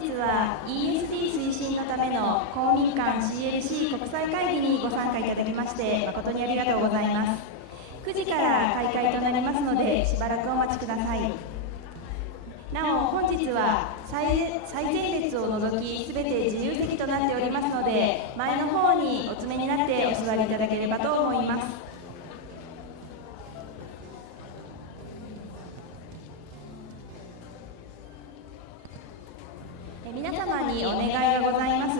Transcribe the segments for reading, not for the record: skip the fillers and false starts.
日は ESD 推進のための公民館 CLC 国際会議にご参加いただきまして誠にありがとうございます。9時から開会となりますのでしばらくお待ちください。なお本日は最前列を除きすべて自由席となっておりますので、前の方にお詰めになってお座りいただければと思います。皆様にお願いがございます。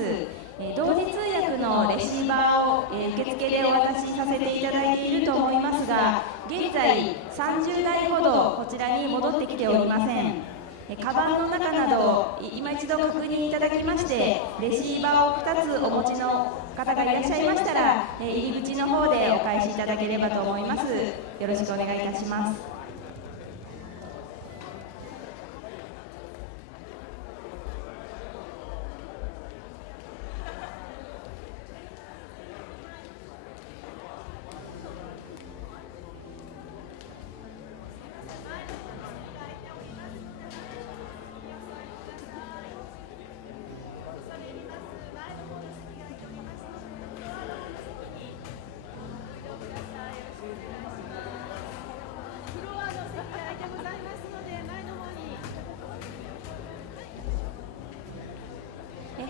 同時通訳のレシーバーを受付でお渡しさせていただいていると思いますが、現在30台ほどこちらに戻ってきておりません。カバンの中など今一度確認いただきまして、レシーバーを2つお持ちの方がいらっしゃいましたら、入り口の方でお返しいただければと思います。よろしくお願いいたします。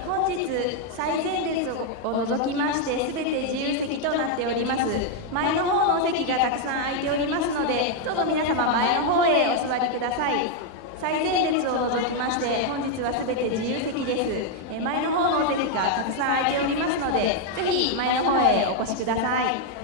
本日最前列を除きましてすべて自由席となっております。前の方の席がたくさん空いておりますので、どうぞ皆様前の方へお座りください。最前列を除きまして本日はすべて自由席です。前の方のお席がたくさん空いておりますので、ぜひ前の方へお越しください。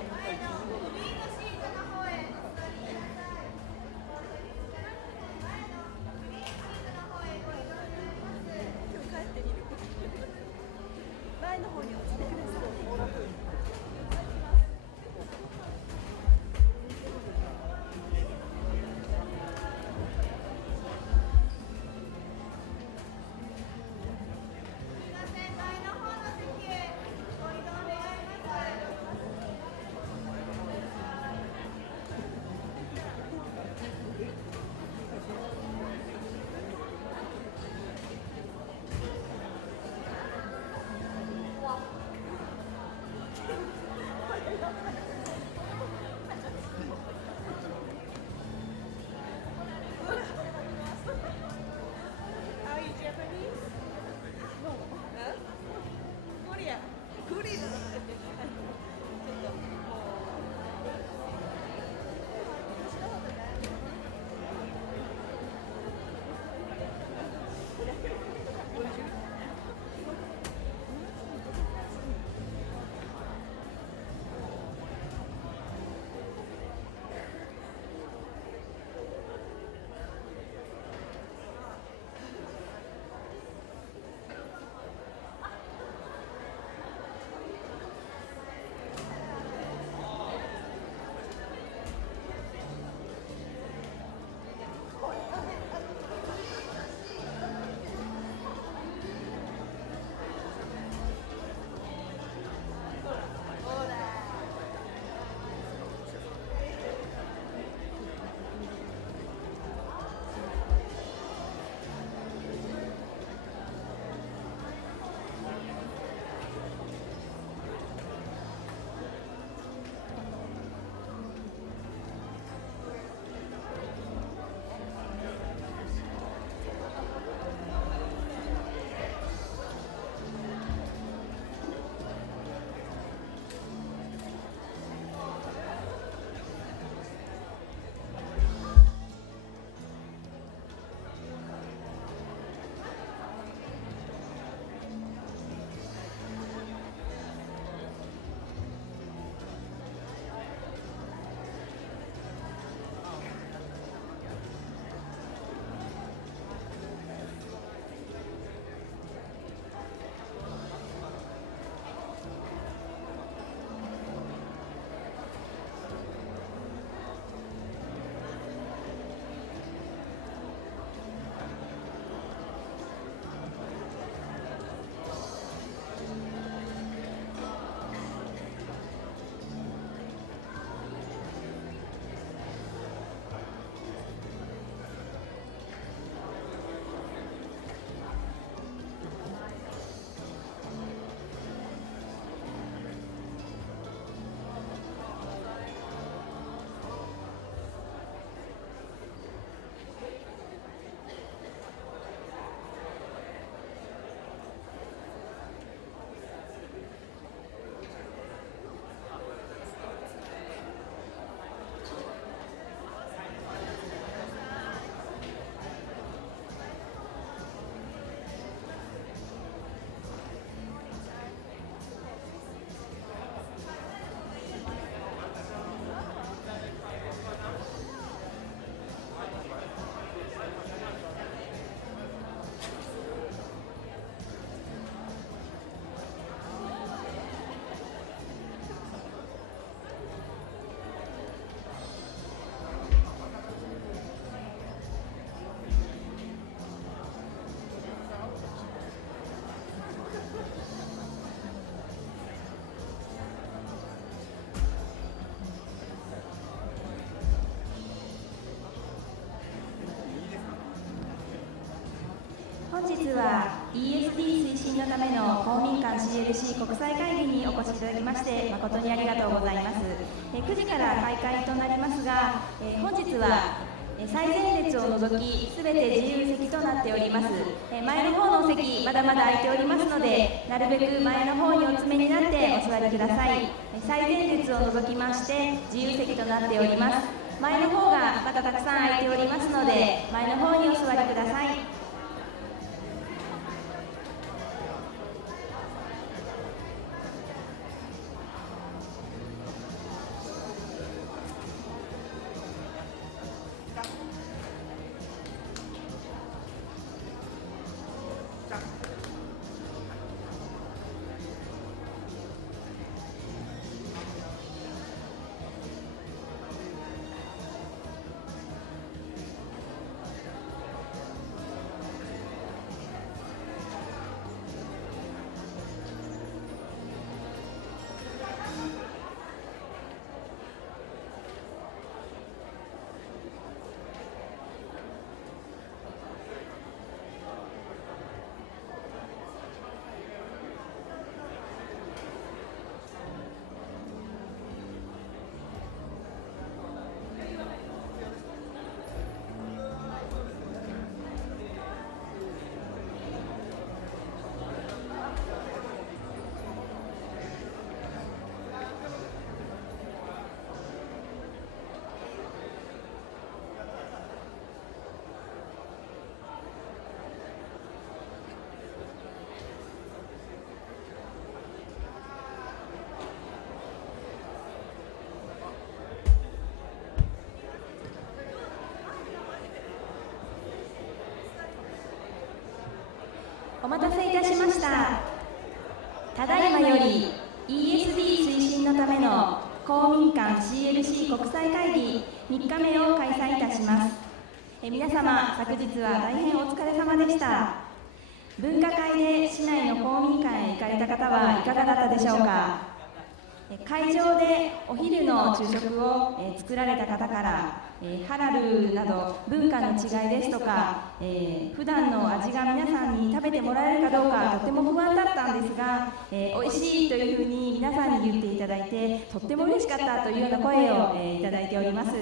本日は ESD 推進のための公民館 CLC 国際会議にお越しいただきまして誠にありがとうございます。9時から開会となりますが、本日は最前列を除きすべて自由席となっております。前の方の席まだまだ空いておりますので、なるべく前の方にお詰めになってお座りください。最前列を除きまして自由席となっております。前の方がまだたくさん空いておりますので、前の方にお座りください。お待たせいたしました。ただいまより ESD 推進のための公民館 CLC 国際会議3日目を開催いたします。皆様、昨日は大変お疲れ様でした。分科会で市内の公民館へ行かれた方はいかがだったでしょうか。会場でお昼の昼食を作られた方からハラルなど文化の違いですとか普段の味が皆さんに食べてもらえるかどうかとても不安だったんですが美味しいというふうに皆さんに言っていただいてとっても嬉しかったというような声をいただいております。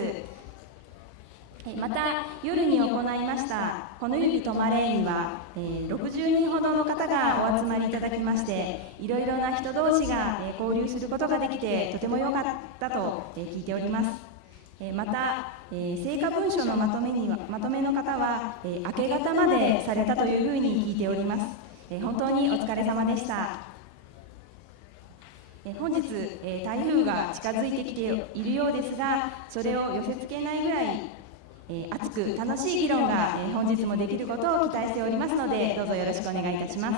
また夜に行いましたこの指止まれには60人ほどの方がお集まりいただきましていろいろな人同士が交流することができてとても良かったと聞いております。また成果文書のまとめの方は明け方までされたというふうに聞いております。本当にお疲れ様でした。本日台風が近づいてきているようですがそれを寄せ付けないぐらい熱く楽しい議論が本日もできることを期待しておりますのでどうぞよろしくお願いいたします。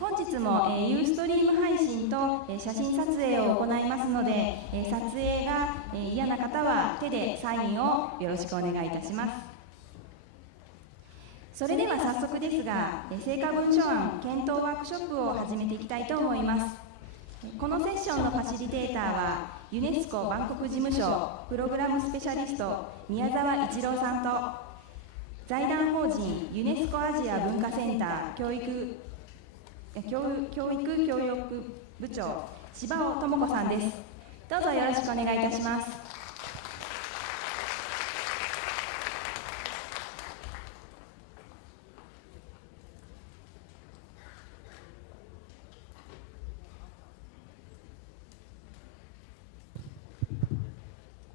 本日もユーストリーム配信と写真撮影を行いますので撮影が嫌な方は手でサインをよろしくお願いいたします。それでは早速ですが成果文書案検討ワークショップを始めていきたいと思います。このセッションのファシリテーターはユネスコバンコク事務所プログラムスペシャリスト宮沢一郎さんと財団法人ユネスコアジア文化センター教育協力部長柴尾智子さんです。どうぞよろしくお願いいたします。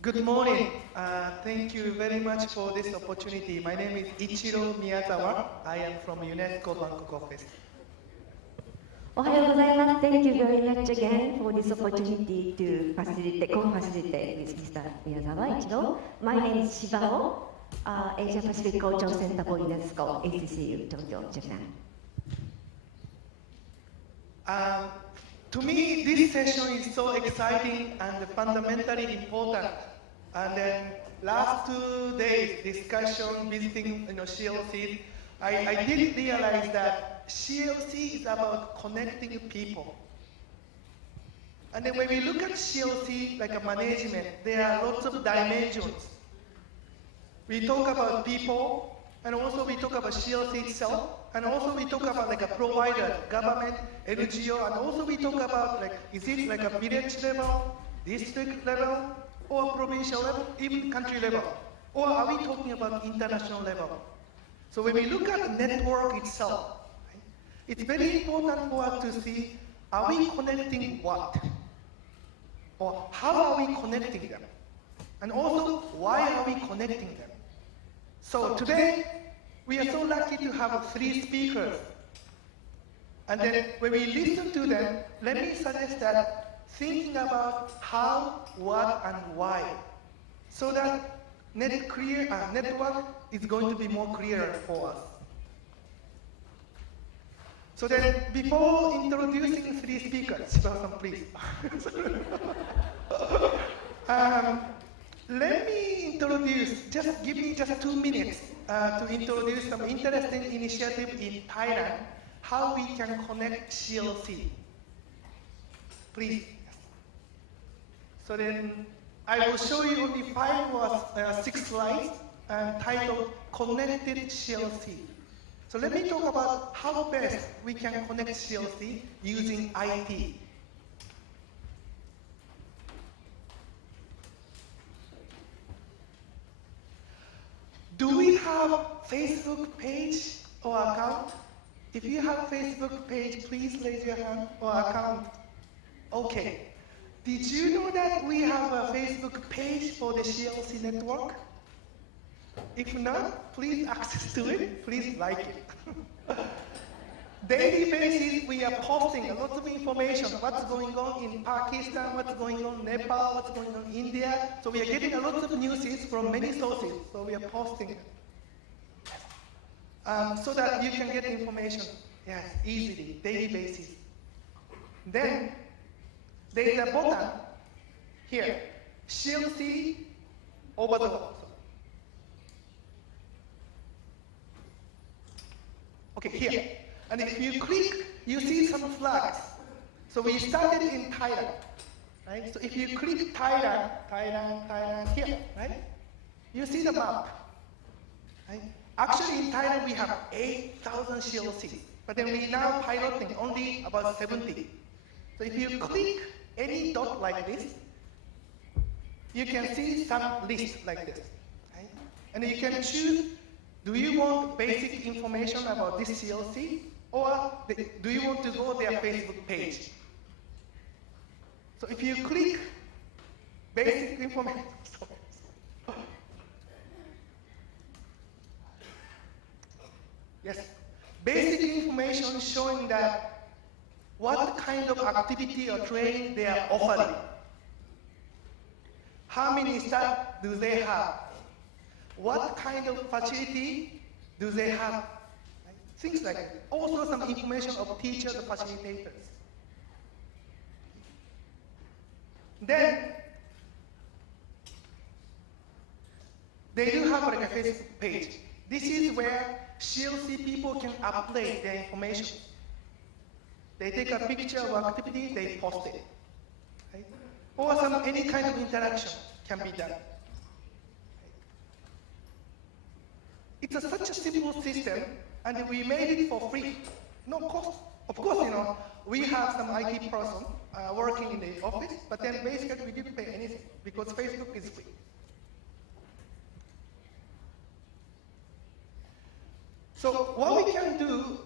Good morning. Thank you very much for this opportunity. My name is Ichiro Miyazawa. I am from UNESCO Bangkok office. おはようございます。Thank you very much again for this opportunity to co-facilitate with Mr. Miyazawa Ichiro. My name is Shibao, Asia Pacific Cultural Center for UNESCO, ACCU, Tokyo, Japan. To me, this session is so exciting and fundamentally important. And then last 2 days discussion visiting CLC, I did realize that CLC is about connecting people. And then when we look at CLC like a management, there are lots of dimensions. We talk about people, and also we talk about CLC itself, and also we talk about like a provider, government, NGO, and also we talk about like, is it like a village level, district level, or provincial level, even country level? Or are we talking about international level? So when we look at the network itself, right, it's very important for us to see, are we connecting what? Or how are we connecting them? And also, why are we connecting them? So today, we are so lucky to have 3 speakers. And then when we listen to them, let me suggest that thinking about how, what, and why, so that network is going to be more clearer for us. So then, before introducing 3 speakers, please. Let me introduce, just give me just 2 minutes to introduce some interesting initiative in Thailand, how we can connect CLC. Please. So then, I will show you only 5 or 6 slides titled Connected CLC. So let me talk about how best we can connect CLC using IT. Do we have Facebook page or account? If you have Facebook page, please raise your hand, or account. Okay. Did you know that we have a Facebook page for the CLC network? If not, please access to it, please like it. Daily basis, we are posting a lot of information, what's going on in Pakistan, what's going on in Nepal, what's going on in India. So we are getting a lot of news from many sources, so we are posting so that you can get information easily, daily basis. Then, there is a button here, CLC over the wall. Okay, here. And if you click, you see some flags. So we started in Thailand, right? So if you click Thailand here, right? You see the map, right? Actually in Thailand we have 8,000 CLCs, but then we now piloting only about 70. So if you click any dot like this, you can see some list like this, right? And you can choose, do you want basic information about this CLC, or do you want to go their Facebook page? So if you click basic information, yes, basic information showing that what kind of activity or training they are offering. How many staff do they have? What kind of facility do they have? Things like that. Also some information of teachers and facilitators. Then, they do have like a Facebook page. This is where CLC people can upload their information. They take a picture of activity, they post it. Right? Or any kind of interaction can be done. It's such a simple system, and we made it for free, no cost. Of course, we have some IT person working in the office, but then basically we didn't pay anything because Facebook is free. So what we can do,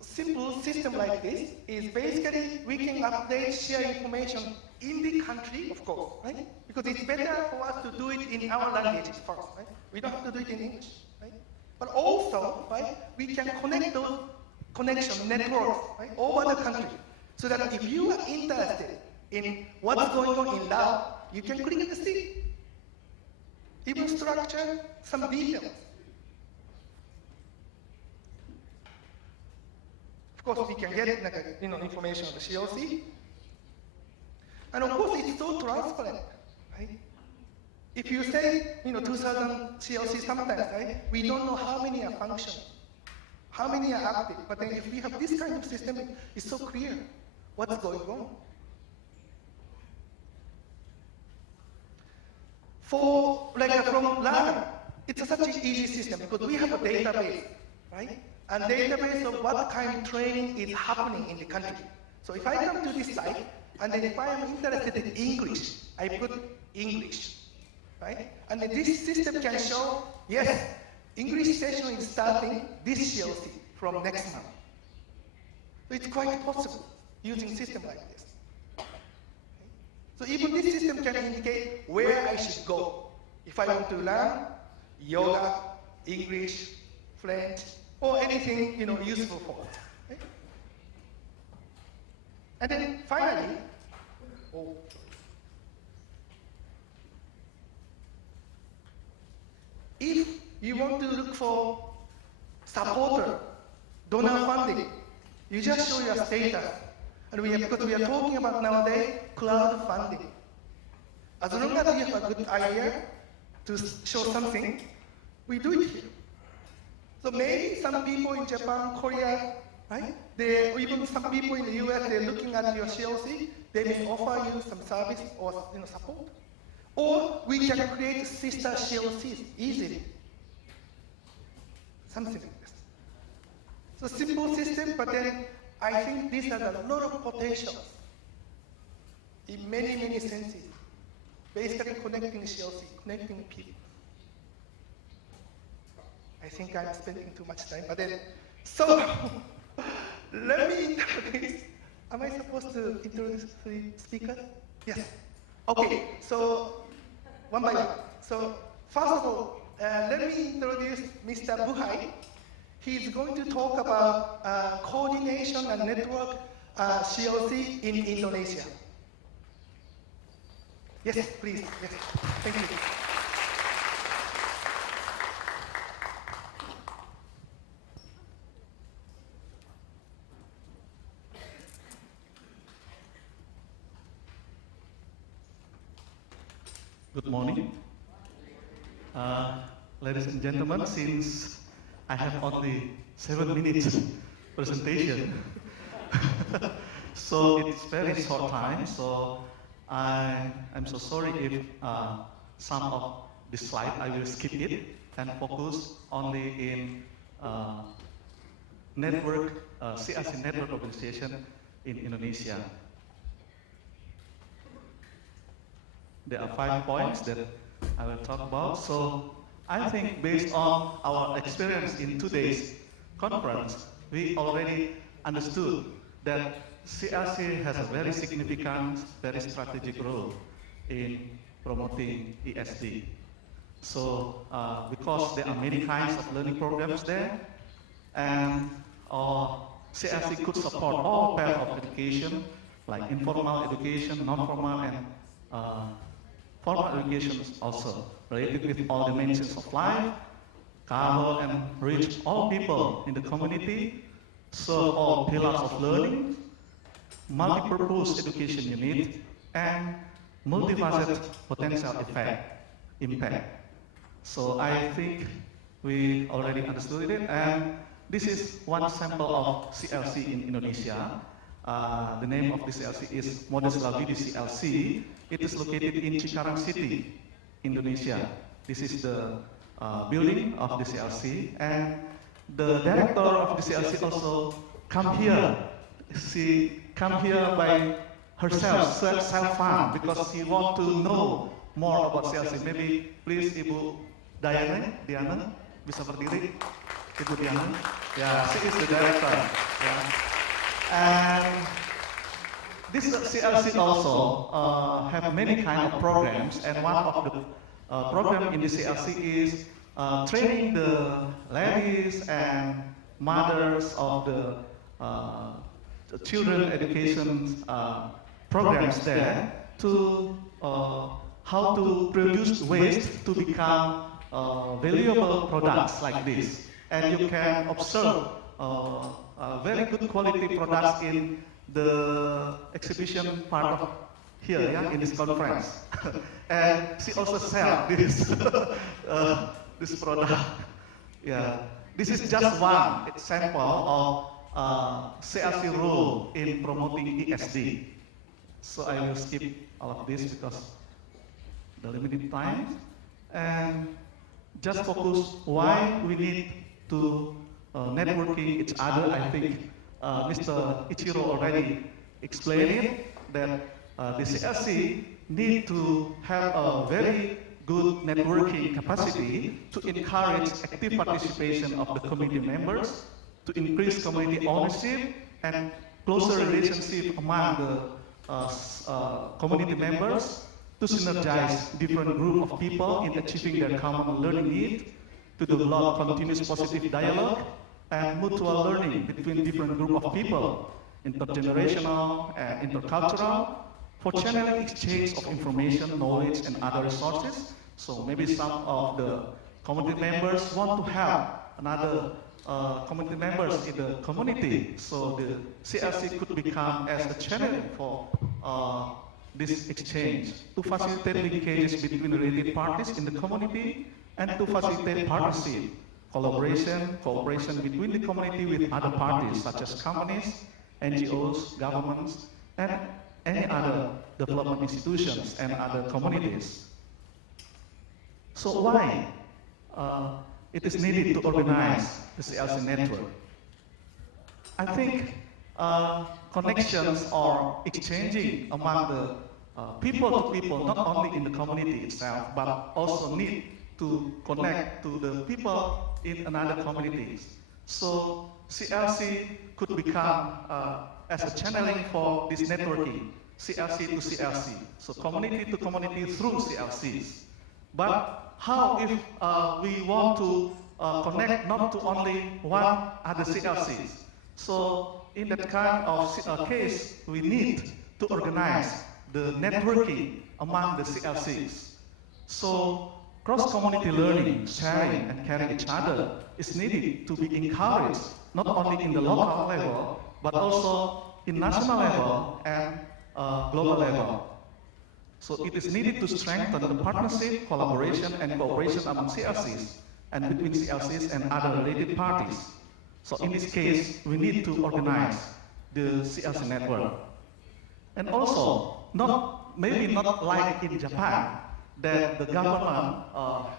simple system like this, is basically we can update, share information in the country, of course, right? Because it's better for us to do it in our languages first, right? We don't have to do it in English, right? But also, right, we can connect those connection networks, right, over the country, so that if you are interested in what's going on in Laos, you can click and see. Even structure, some details. Of course, we can get information on the CLC. And of course, it's so transparent, right? If you say, 2,000 CLC sometimes, right? We don't know how many are functioning, how many are active. But then if we have this kind of system, it's so clear what's going on. for like from learner, it's such an easy system because we have a database, right? And database of what kind of training is happening in the country. So if I come to this site, and then if I am interested in English, I put English, right? And then this system can show, yes, English session is starting this CLC from next month. So it's quite possible using system like this. Okay? So even this system can indicate where I should go if I want to learn yoga, English, French, or anything useful for us. Okay? And then finally, if you want to look for supporter, donor funding, you just show your status. And because we are talking about nowadays crowdfunding. As long as you have a good idea to show something, we do it here. So maybe some people in Japan, Korea, right? Even some people in the US, they're looking at your CLC, they may offer you some service or support. Or we can create sister CLCs easily. Something like this. So simple system, but then I think this has a lot of potential in many, many senses. Basically connecting CLC, connecting people. I think I'm spending too much time, but then, so let me introduce, am I supposed to introduce the speaker? Yes. Okay, so one by one. So first of all, let me introduce Mr. Buhai. He's going to talk about coordination and network CLC in Indonesia. Yes, please. Yes. Thank you. Good morning. Ladies and gentlemen, since I have only 7 minutes presentation, so it's very short time, so I'm so sorry if some of the slide I will skip it and focus only in network, CLC network organization in Indonesia. There are 5 points that I will talk about. So I think based on our experience in today's conference, we already understood that CLC has a very significant, very strategic role in promoting ESD. So because there are many kinds of learning programs there, and CLC could support all paths of education, like informal education, non-formal, and formal education also, related with all dimensions of life, cover and reach all people in the community, serve all pillars of learning, multi-purpose education unit, and multifaceted potential impact. So I think we already understood it, and this is one sample of CLC in Indonesia. The name of the CLC is Modest Lavidi CLC. It is located in Cikarang City, Indonesia. This is the building of the CLC, and the director of the CLC also come here. She come here by herself, self-found, because she want to know more about CLC. Maybe please Ibu Diana bisa berdiri. Ibu Diana, yeah, she is the director. Yeah. And this CLC also have many kind of programs, and one of the program in the CLC is training the ladies and mothers of the children education programs there to how to produce waste to become valuable products like this. And you can observe very good quality products in the exhibition part of here, yeah, in this conference. And she also sell this this product. Yeah, this is just one example of CLC role in promoting ESD. So I will skip all of this because the limited time, and just focus why we need to networking each other. I think Mr. Ichiro already explained it, that the CLC need to have a very good networking capacity to encourage active participation of the community members, to increase community ownership and closer relationship among the community members, to synergize different groups of people in achieving their common learning need, to develop continuous positive dialogue and mutual learning between different groups of people, intergenerational and intercultural, for channeling exchange of information, knowledge, and other resources. So maybe some of the community members want to have another community members in the community. So the CLC could become as a channel for this exchange to facilitate linkages between related parties in the community and to facilitate partnership, collaboration, cooperation between the community with other parties such as companies, NGOs, governments, and any other development institutions and other communities. So why it is needed to organize the CLC network? I think connections or exchanging among the people to people, not only in the community itself, but also need to connect to the people in another communities. So CLC could become as a channeling for this networking, CLC to CLC, so community to community through CLCs. But how if we want to connect not to only one other CLCs? So in that kind of case, we need to organize the networking among the CLCs. So cross-community learning, sharing, and caring each other is needed to be encouraged, not only in the local level, but also in national level and global level. So it is needed to strengthen the partnership, collaboration, and cooperation among CLCs and between CLCs and other related parties. So in this case, we need to organize the CLC network. And also, maybe not like in Japan, that the government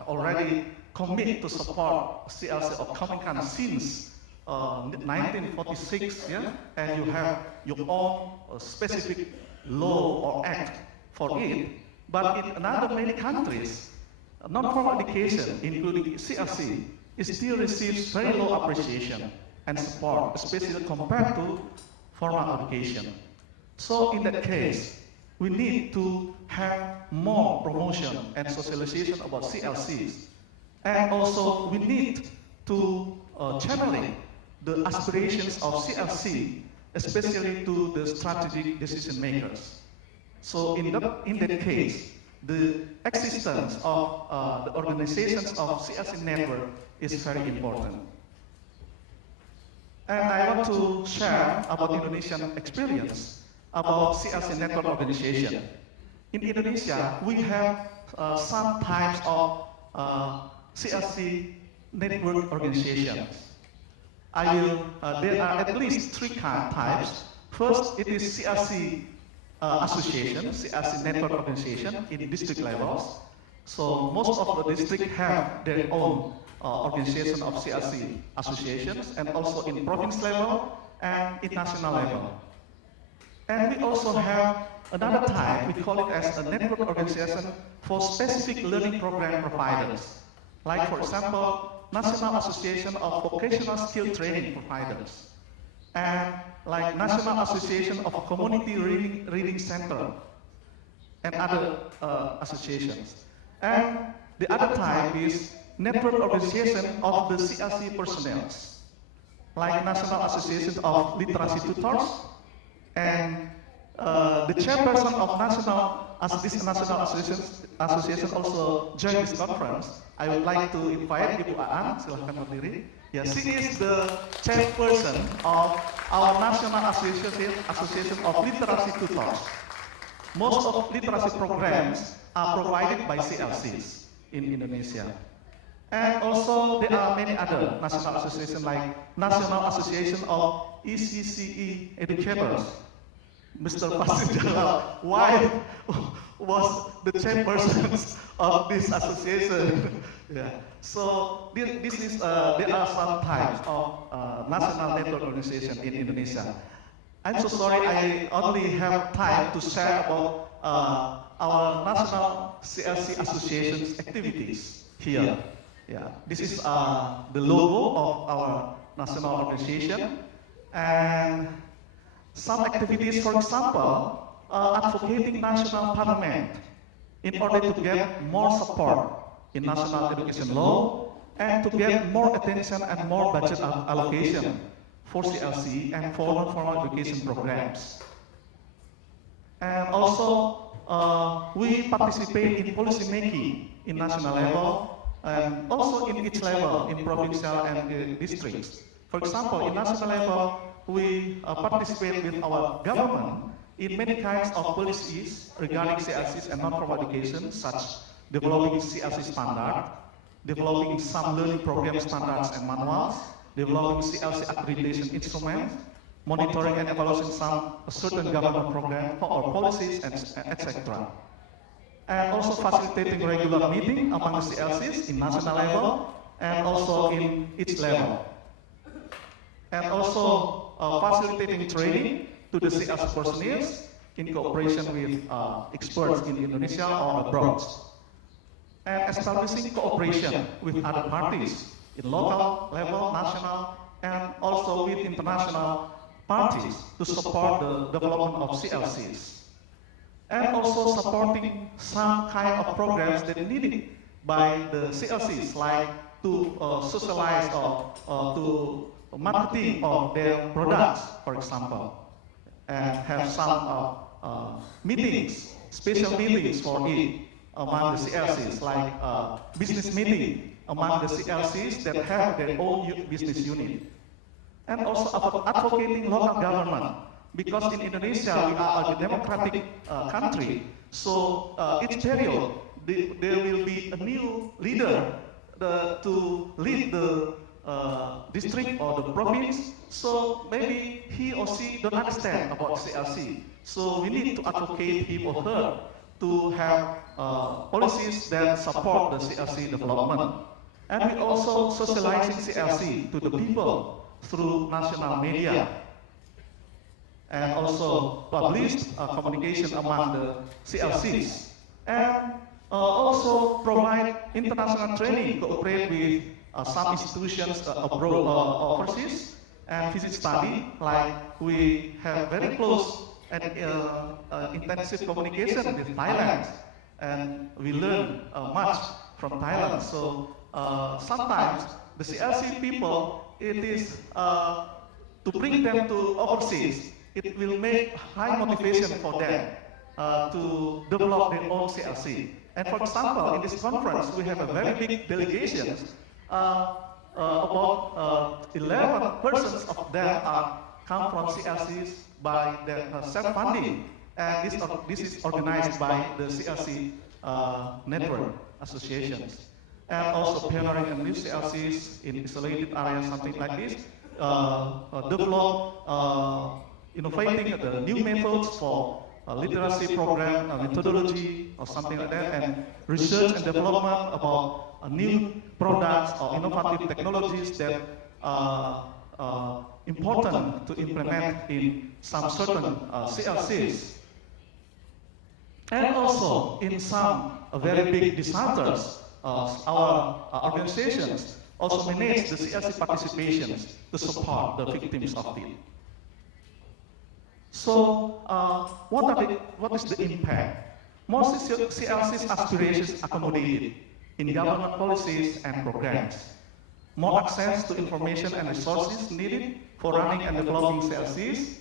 already commit to support CLC of Kominkan since 1946, yeah? And you have your own specific law or act for it. But in another many countries, non-formal education, including CLC, it still receives very low appreciation and support, especially compared to formal education. So in that case, we need to have more promotion and socialization about CLCs. And also, we need to channeling the aspirations of CLC, especially to the strategic decision makers. So in that case, the existence of the organizations of CLC network is very important. And I want to share about Indonesian experience about CLC network organization. In Indonesia, we have some types of CLC network organizations. There are at least three types. First, it is CLC association, CLC network organization in district levels. So most of the districts have their own organization of CLC associations, and also in province level and in national level. And we also have another type, we call it as a network organization for specific learning program providers. Like, for example, National Association of Vocational Skill Training Providers, and like National Association of Community Reading Center, and other associations. And the other type is network organization of the CLC personnel, like National Association of Literacy Tutors, and the chairperson of this National Association also joined this conference. I would like to invite Ibu Aan, silahkan berdiri. Yeah, she is the chairperson of our National Association of Literacy Tutors. Most of literacy programs are provided by CLCs in Indonesia. And also there are many other national associations like National Association of ECCE Educators. Mr. Pasir Jalal, was the chairperson of this association. Yeah. So this is there are some types of national network organization in Indonesia. I'm so sorry I only have time to share about our national CLC association's activities here. Yeah. This is the logo of our national organization, and some activities, for example, advocating national parliament in order to get more support in national education law and to get more attention and more budget allocation for CLC and for non-formal education programs. And also, we participate in policy making in national level and also in each level in provincial and districts. For example, in national level, we participate with our government in many kinds of policies regarding CLCs and non-formal education, such developing CLC standard, developing some learning program standards and manuals, developing CLC accreditation instruments, monitoring and evaluating some certain government program or policies, etc. And also facilitating regular meeting among the CLCs in national level and also in each level. And also facilitating training to the CLC personnel in cooperation with experts in Indonesia or abroad. And establishing cooperation with other parties in local level, national, and also with international parties to support the development of CLCs. And also supporting some kind of programs that are needed by the CLCs, like to socialize or to marketing of their products, for example, and have some meetings, special meetings for it among the CLCs, like business meeting among the CLCs that have their own business unit. And also advocating local government, because in Indonesia we are a democratic country, so each period there will be a new leader to lead the district or the province, so maybe he or she don't understand about CLC. So we need to advocate him or her to have policies that support the CLC development. And we also socializing CLC to the people through national media. And also published communication among the CLCs. And also provide international training, cooperate with some institutions abroad overseas, and visit study, like we have very close and intensive communication with Thailand, and we learn much from Thailand. So sometimes the CLC people, it is to bring them to overseas, it will make high motivation for them to develop their own CLC. And for example, in this conference, we have a very big delegation. About 11 persons of them come from CLCs by their self-funding, and this is organized by the CLC network associations. And also pioneering a new CLCs in isolated areas, something like this, develop innovating the new methods for literacy program, methodology, or something like that, and research and development about new products or innovative technologies that are important to implement in some certain CLCs. And also in some very big disasters, our organizations also manage the CLC participations to support the victims of it. So, what is the impact? Most CLC's aspirations accommodated in government policies and programs. More access to information and resources needed for running and developing CLCs.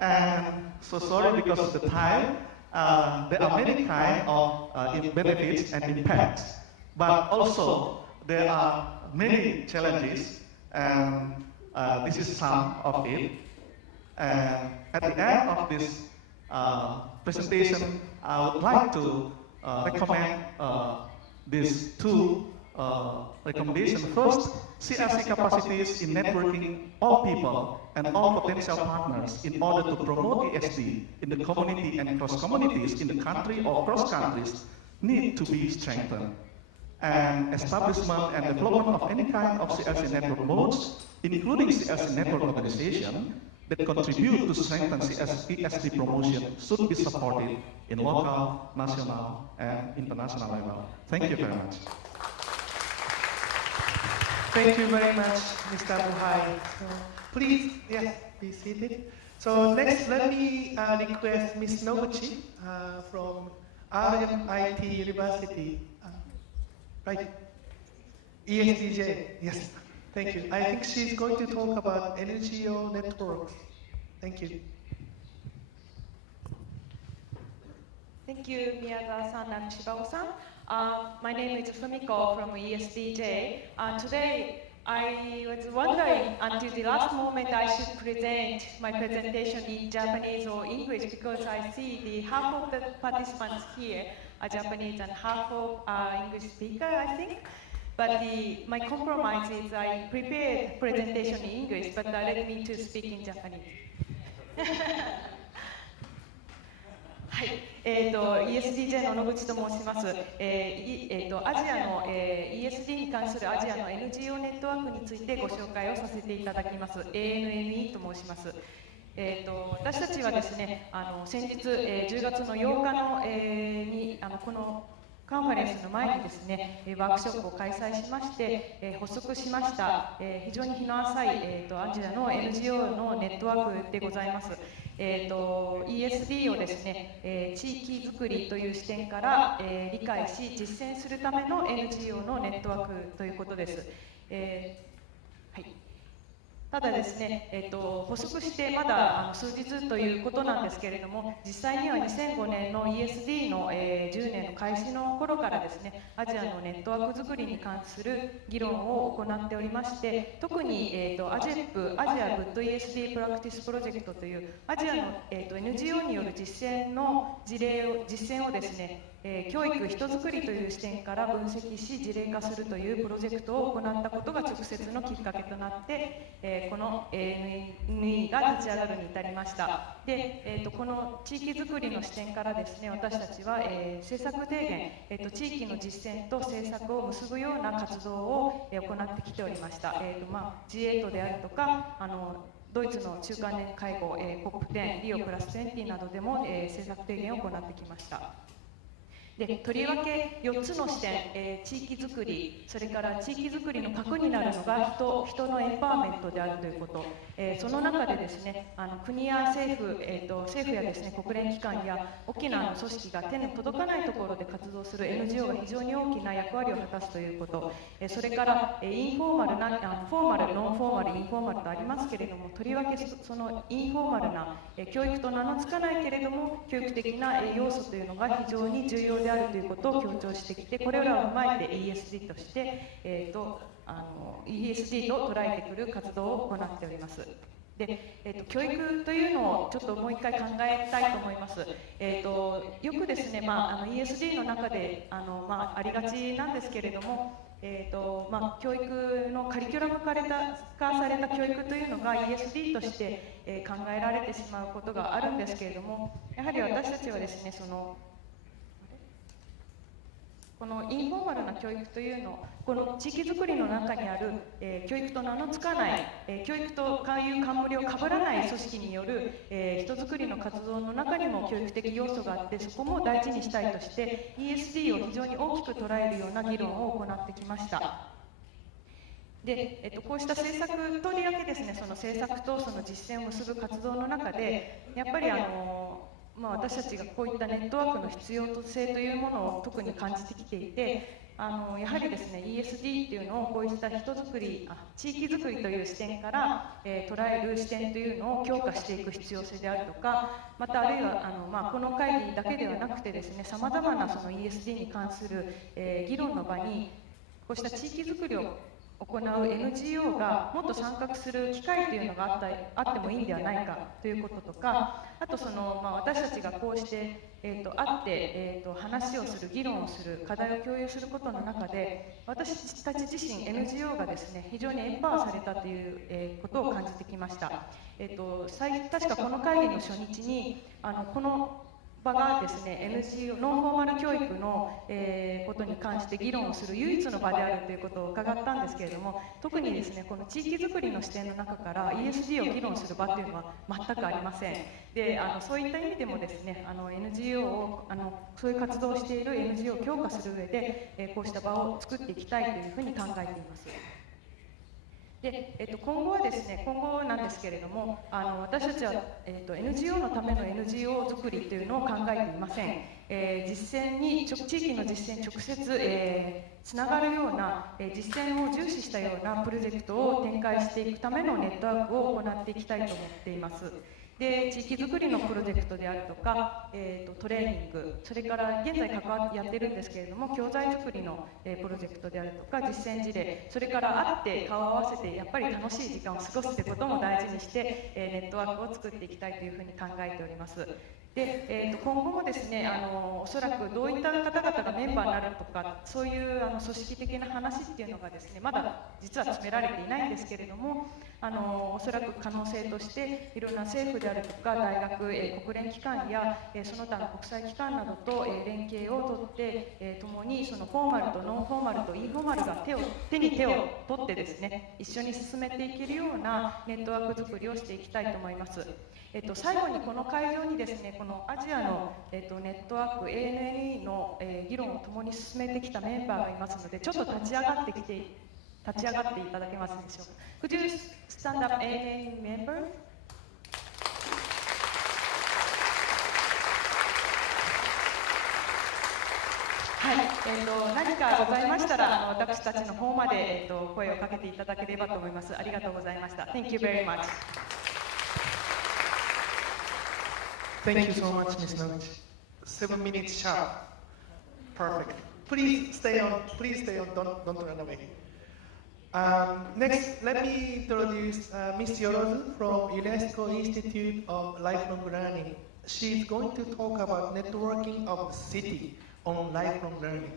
And so sorry because of the time, there are many kinds of benefits and impacts. But also, there are many challenges, and this is some of it. And at the end of this presentation, I would like to recommend these two recommendation. First, CLC capacities in networking all people and all potential partners in order to promote ESD in the community and cross communities in the country or cross countries need to be strengthened. And establishment and development of any kind of CLC network modes, including CLC network organization, that contribute to strengthen ESD promotion should be supported in local, national, and international level. Thank you very much. Thank you very much, Mr. Buhai. So please, yes, be seated. So next, let me request Ms. Noguchi from RMIT University. Right, ESDJ, yes. Thank you. I think she's going to talk about NGO networks. Thank you. Thank you, Miyazawa-san and Shibao-san. My name is Fumiko from ESDJ. Today, I was wondering until the last moment I should present my presentation in Japanese or English because I see the half of the participants here are Japanese and half of English speaker, I think. But my compromise is I prepared presentation in English, but let me to speak in Japanese. はい、ESDJ の野口と申します。アジアの、ESD に関するアジアの NGO ネットワークについてご紹介をさせていただきます。ANNE と申します。私たちはですね、先日、10月の8日の、にこのカンファレンスの前にですね、ワークショップを開催しまして、発足しました、非常に日の浅い、アジアの NGO のネットワークでございます。ESD をですね、地域づくりという視点から、理解し実践するための NGO のネットワークということです。はい、ただですね、発足してまだ数日ということなんですけれども、実際には2005年の ESD の、10年の開始の頃からですね、アジアのネットワーク作りに関する議論を行っておりまして、特に、AGEP アジアグッド ESD プラクティスプロジェクトというアジアの、NGO による実践の実践をですね、教育人づくりという視点から分析し事例化するというプロジェクトを行ったことが直接のきっかけとなって、この ANNE が立ち上がるに至りました。で、この地域づくりの視点からですね、私たちは、政策提言、地域の実践と政策を結ぶような活動を、行ってきておりました。G8 であるとかドイツの中間年会合、COP10、リオプラス20などでも、政策提言を行ってきました。で、とりわけ4つの視点、地域づくり、それから地域づくりの核になるのが人のエンパワーメントであるということ、その中でですね、国や政府やですね、国連機関や大きな組織が手の届かないところで活動する NGO が非常に大きな役割を果たすということ、それからインフォーマルなフォーマル、ノンフォーマル、インフォーマルとありますけれども、とりわけそのインフォーマルな教育と名の付かないけれども教育的な要素というのが非常に重要であるということを強調してきて、これらを踏まえて ESD として、ESD と捉えてくる活動を行っております。で、教育というのをちょっともう一回考えたいと思います。よくですね、ESD の中でありがちなんですけれども、教育のカリキュラム化された教育というのが ESD として、考えられてしまうことがあるんですけれども、やはり私たちはですね、このインフォーマルな教育というのをこの地域づくりの中にある、教育と名の付かない、教育と冠をかぶらない組織による、人づくりの活動の中にも教育的要素があって、そこも大事にしたいとして ESD を非常に大きく捉えるような議論を行ってきました。で、こうした政策とりわけですね、その政策とその実践を結ぶ活動の中でやっぱり私たちがこういったネットワークの必要性というものを特に感じてきていて、やはりですね ESD っていうのをこういった人づくり、地域づくりという視点から、捉える視点というのを強化していく必要性であるとか、またあるいはこの会議だけではなくてですね、さまざまなその ESD に関する、議論の場にこうした地域づくりを行う NGO がもっと参画する機会というのがあってもいいんではないかということとか、あと私たちがこうして、会って、話をする、議論をする、課題を共有することの中で、私たち自身 NGO がですね、非常にエンパワーされたという、ことを感じてきました。確かこの会議の初日にこの場がですね NGO ノンフォーマル教育の、ことに関して議論をする唯一の場であるということを伺ったんですけれども、特にですねこの地域づくりの視点の中から ESG を議論する場というのは全くありません。でそういった意味でもですねNGO をそういう活動をしている NGO を強化する上で、こうした場を作っていきたいというふうに考えています。で今後はですね、今後なんですけれども、私たちは、NGO のための NGO 作りというのを考えていません。実践に地域の実践に直接、つながるような、実践を重視したようなプロジェクトを展開していくためのネットワークを行っていきたいと思っています。で地域づくりのプロジェクトであるとか、トレーニング、それから現在やってるんですけれども教材作りの、プロジェクトであるとか実践事例、それから会って顔を合わせてやっぱり楽しい時間を過ごすということも大事にして、ネットワークを作っていきたいというふうに考えております。で、今後もですねおそらくどういった方々がメンバーになるとかそういう組織的な話っていうのがですねまだ実は詰められていないんですけれども、おそらく可能性としていろんな政府であるとか大学、国連機関や、その他の国際機関などと、連携をとって、共にそのフォーマルとノンフォーマルとインフォーマルが手に手を取ってですね一緒に進めていけるようなネットワーク作りをしていきたいと思います。最後にこの会場にですねこのアジアの、ネットワーク ANNE の、議論を共に進めてきたメンバーがいますのでちょっと立ち上がっていただけますでしょうか。Could you stand up, ANNE member? はい、何かございましたら私たちの方まで、声をかけていただければと思います。ありがとうございました。Thank you very much. Thank you so much, Ms. Noguchi. 7 minutes sharp. Perfect. Please stay on. Don't run away. Next, let me introduce Ms. Yorozu from UNESCO Institute of Lifelong Learning. She's going to talk about networking of the city on lifelong learning.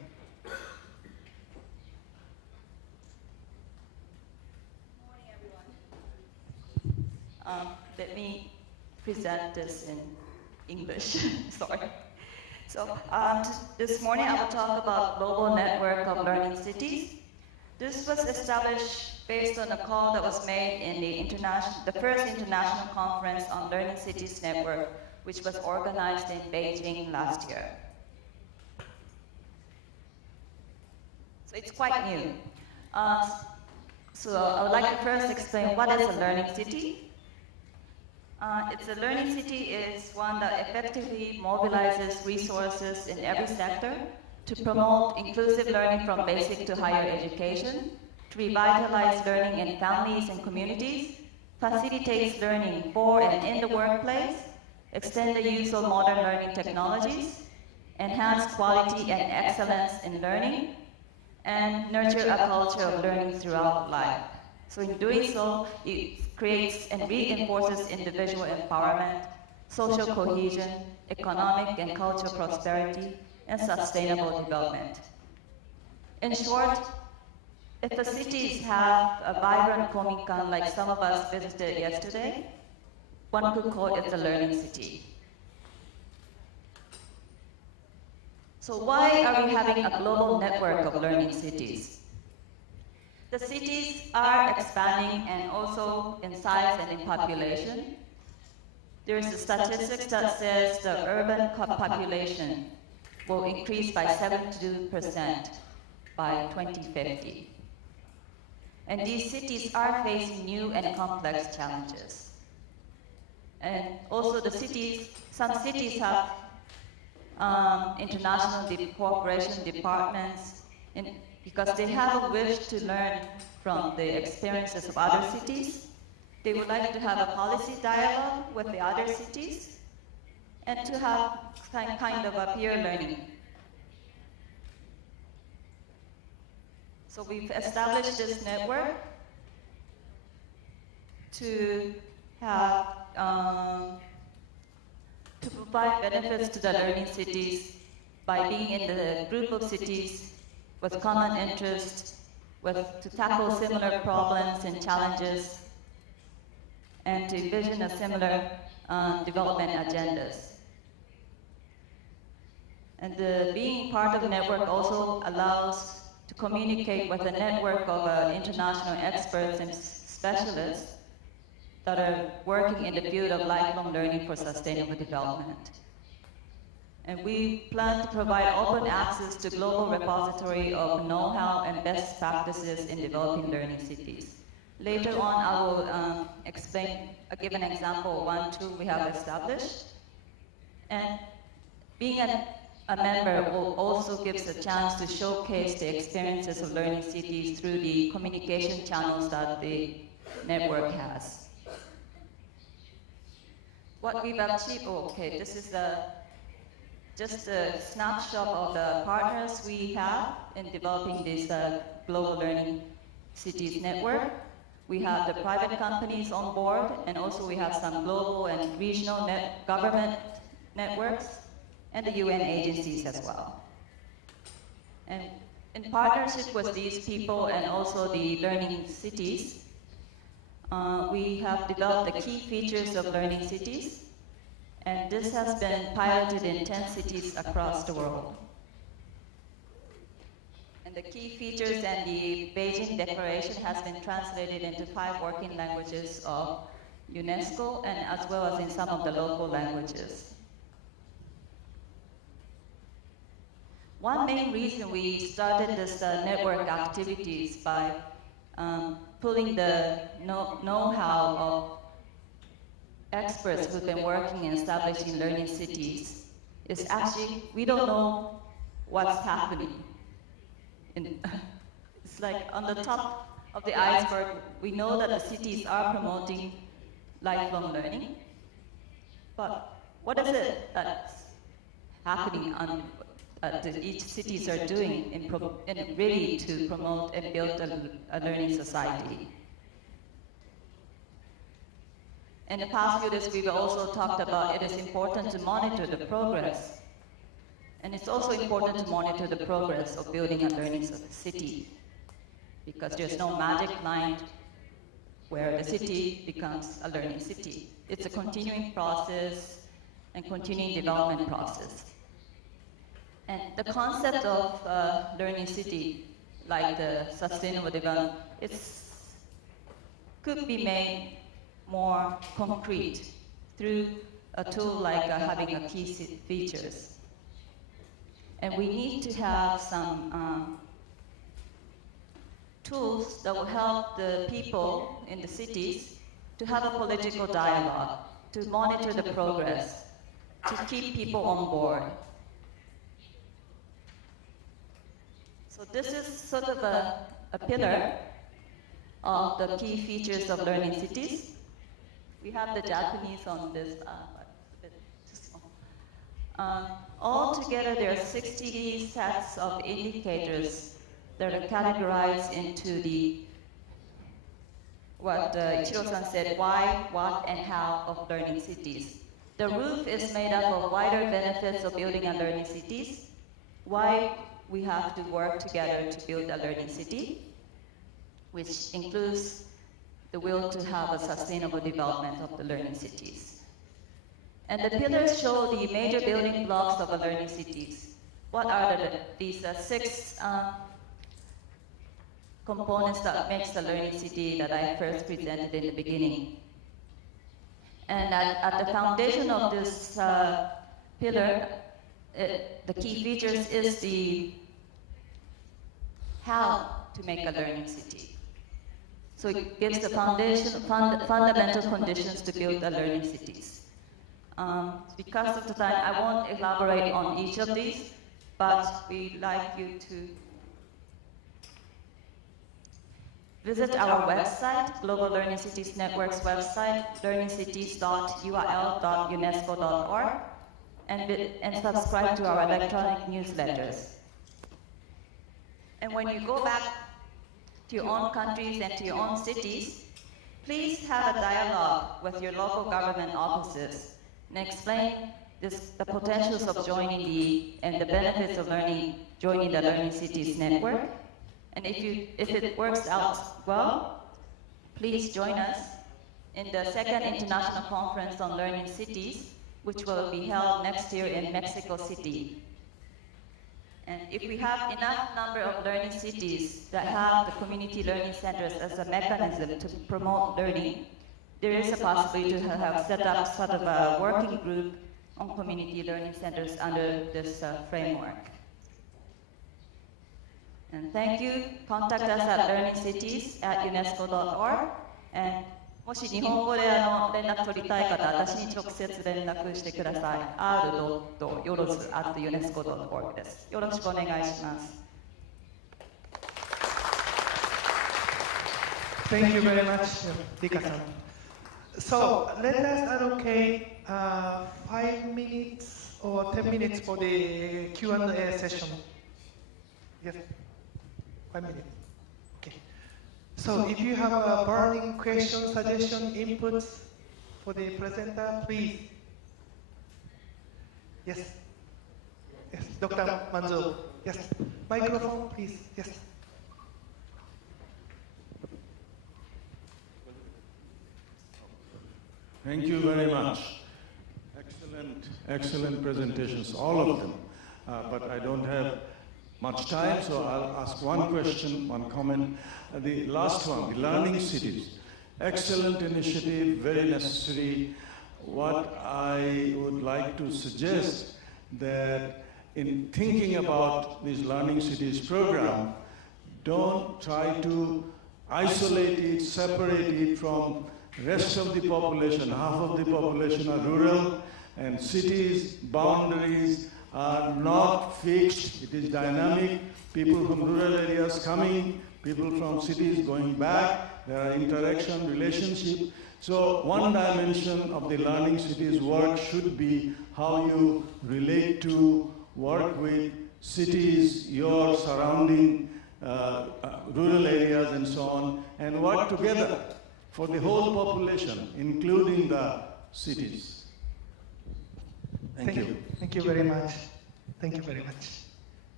Let me present this in English. Sorry. So this morning I will talk about global network of learning cities. This was established based on a call that was made in the first international conference on learning cities network, which was organized in Beijing last year. So it's quite new. So I would like to first explain what is a learning city. It's a learning city is one that effectively mobilizes resources in every sector to promote inclusive learning from basic to higher education, to revitalize learning in families and communities, facilitates learning for and in the workplace, extend the use of modern learning technologies, enhance quality and excellence in learning, and nurture a culture of learning throughout life. So in doing so, it creates and reinforces individual empowerment, social cohesion, economic and cultural prosperity, and sustainable development. In short, if the cities have a vibrant Kominkan like some of us visited yesterday, one could call it a learning city. So why are we having a global network of learning cities? The cities are expanding and also in size and in population. There is a statistics that says the urban population will increase by 72% by 2050. And these cities are facing new and complex challenges. And also some cities have international cooperation departments because they have a wish to learn from the experiences of other cities. They would like to have a policy dialogue with the other cities and to have kind of a peer learning. So we've established this network to have to provide benefits to the learning cities by being in the group of cities with common interests, to tackle similar problems and challenges, and to envision a similar development agendas. And being part of the network also allows to communicate with a network of international experts and specialists that are working in the field of lifelong learning for sustainable development. And we plan to provide open access to global repository of know-how and best practices in developing learning cities. Later on, I will give an example of one tool we have established. And being a member will also give us a chance to showcase the experiences of learning cities through the communication channels that the network has. What we've achieved, this is just a snapshot of the partners we have in developing this global learning cities network. We have the private companies on board, and also we have some global and regional government networks, and the UN agencies as well. And in partnership with these people and also the learning cities, we have developed the key features of learning cities, and this has been piloted in 10 cities across the world. And the key features and the Beijing Declaration has been translated into 5 working languages of UNESCO, and as well as in some of the local languages. One main reason we started this network activities by pulling the know-how of experts who've been working in establishing learning cities is actually, we don't know what's happening. It's like on the top of the iceberg, we know that the cities are promoting lifelong learning, but what is it that's happening that each cities are doing in really to promote and build a learning society? In the past few days, we've also talked about it is important to monitor the progress. And it's also important to monitor the progress of building a learning city, because there's no magic line where the city becomes a learning city. It's a continuing process and continuing development process. And the concept of learning city, like the sustainable development, could be made more concrete through a tool like having a key features. And we need to have some tools that will help the people in the cities to have a political dialogue, to monitor the progress, to keep people on board. So this is sort of a pillar of the key features of learning cities. We have the Japanese on this. Altogether, there are 60 sets of indicators that are categorized into what Ichiro-san said, why, what, and how of learning cities. The roof is made up of wider benefits of building a learning cities, why we have to work together to build a learning city, which includes the will to have a sustainable development of the learning cities. And the pillars show the major building blocks of a learning cities. What are these 6 components that makes the learning city that I first presented in the beginning? And at the foundation of this pillar, the key features is the how to make a learning city. So it gives the fundamental conditions to build the learning cities. Because of the time, I won't elaborate on each of these, but we'd like you to visit our website, Global Learning Cities Network's website, learningcities.ul.unesco.org, and subscribe to our electronic newsletters. And when you go back to your own countries and to your own cities, please have a dialogue with your local government offices and explain the potentials of joining and the benefits of joining the Learning Cities network. And if it works out well, please join us in the second International Conference on Learning Cities, which will be held next year in Mexico City. And if we have enough number of learning cities that have the community learning centers as a mechanism to promote learning, there is a possibility to have set up sort of a working group on community learning centers under this framework. And thank you. Contact us at learningcities@unesco.org. And もし日本語で連絡取りたい方、私に直接連絡してください。r.yoros@unesco.org です。よろしくお願いします。Thank you very much, Rika-san. So let us allocate 5 minutes or 10 minutes for the Q&A session. Yes, 5 minutes. Okay. So if you have a burning question, suggestion, inputs for the presenter, please. Yes. Yes, Dr. Manzo. Yes. Microphone, please. Yes. Thank you very much. Excellent presentations, all of them. But I don't have much time, so I'll ask one question, one comment. The last one, the learning cities. Excellent initiative, very necessary. What I would like to suggest that in thinking about this learning cities program, don't try to isolate it, separate it from rest of the population. Half of the population are rural, and cities, boundaries are not fixed. It is dynamic. People from rural areas coming, people from cities going back. There are interaction, relationship. So one dimension of the learning cities work should be how you relate to, work with cities, your surrounding rural areas and so on, and work together for the whole population, including the cities. Thank you. Thank you very much. Thank you very much.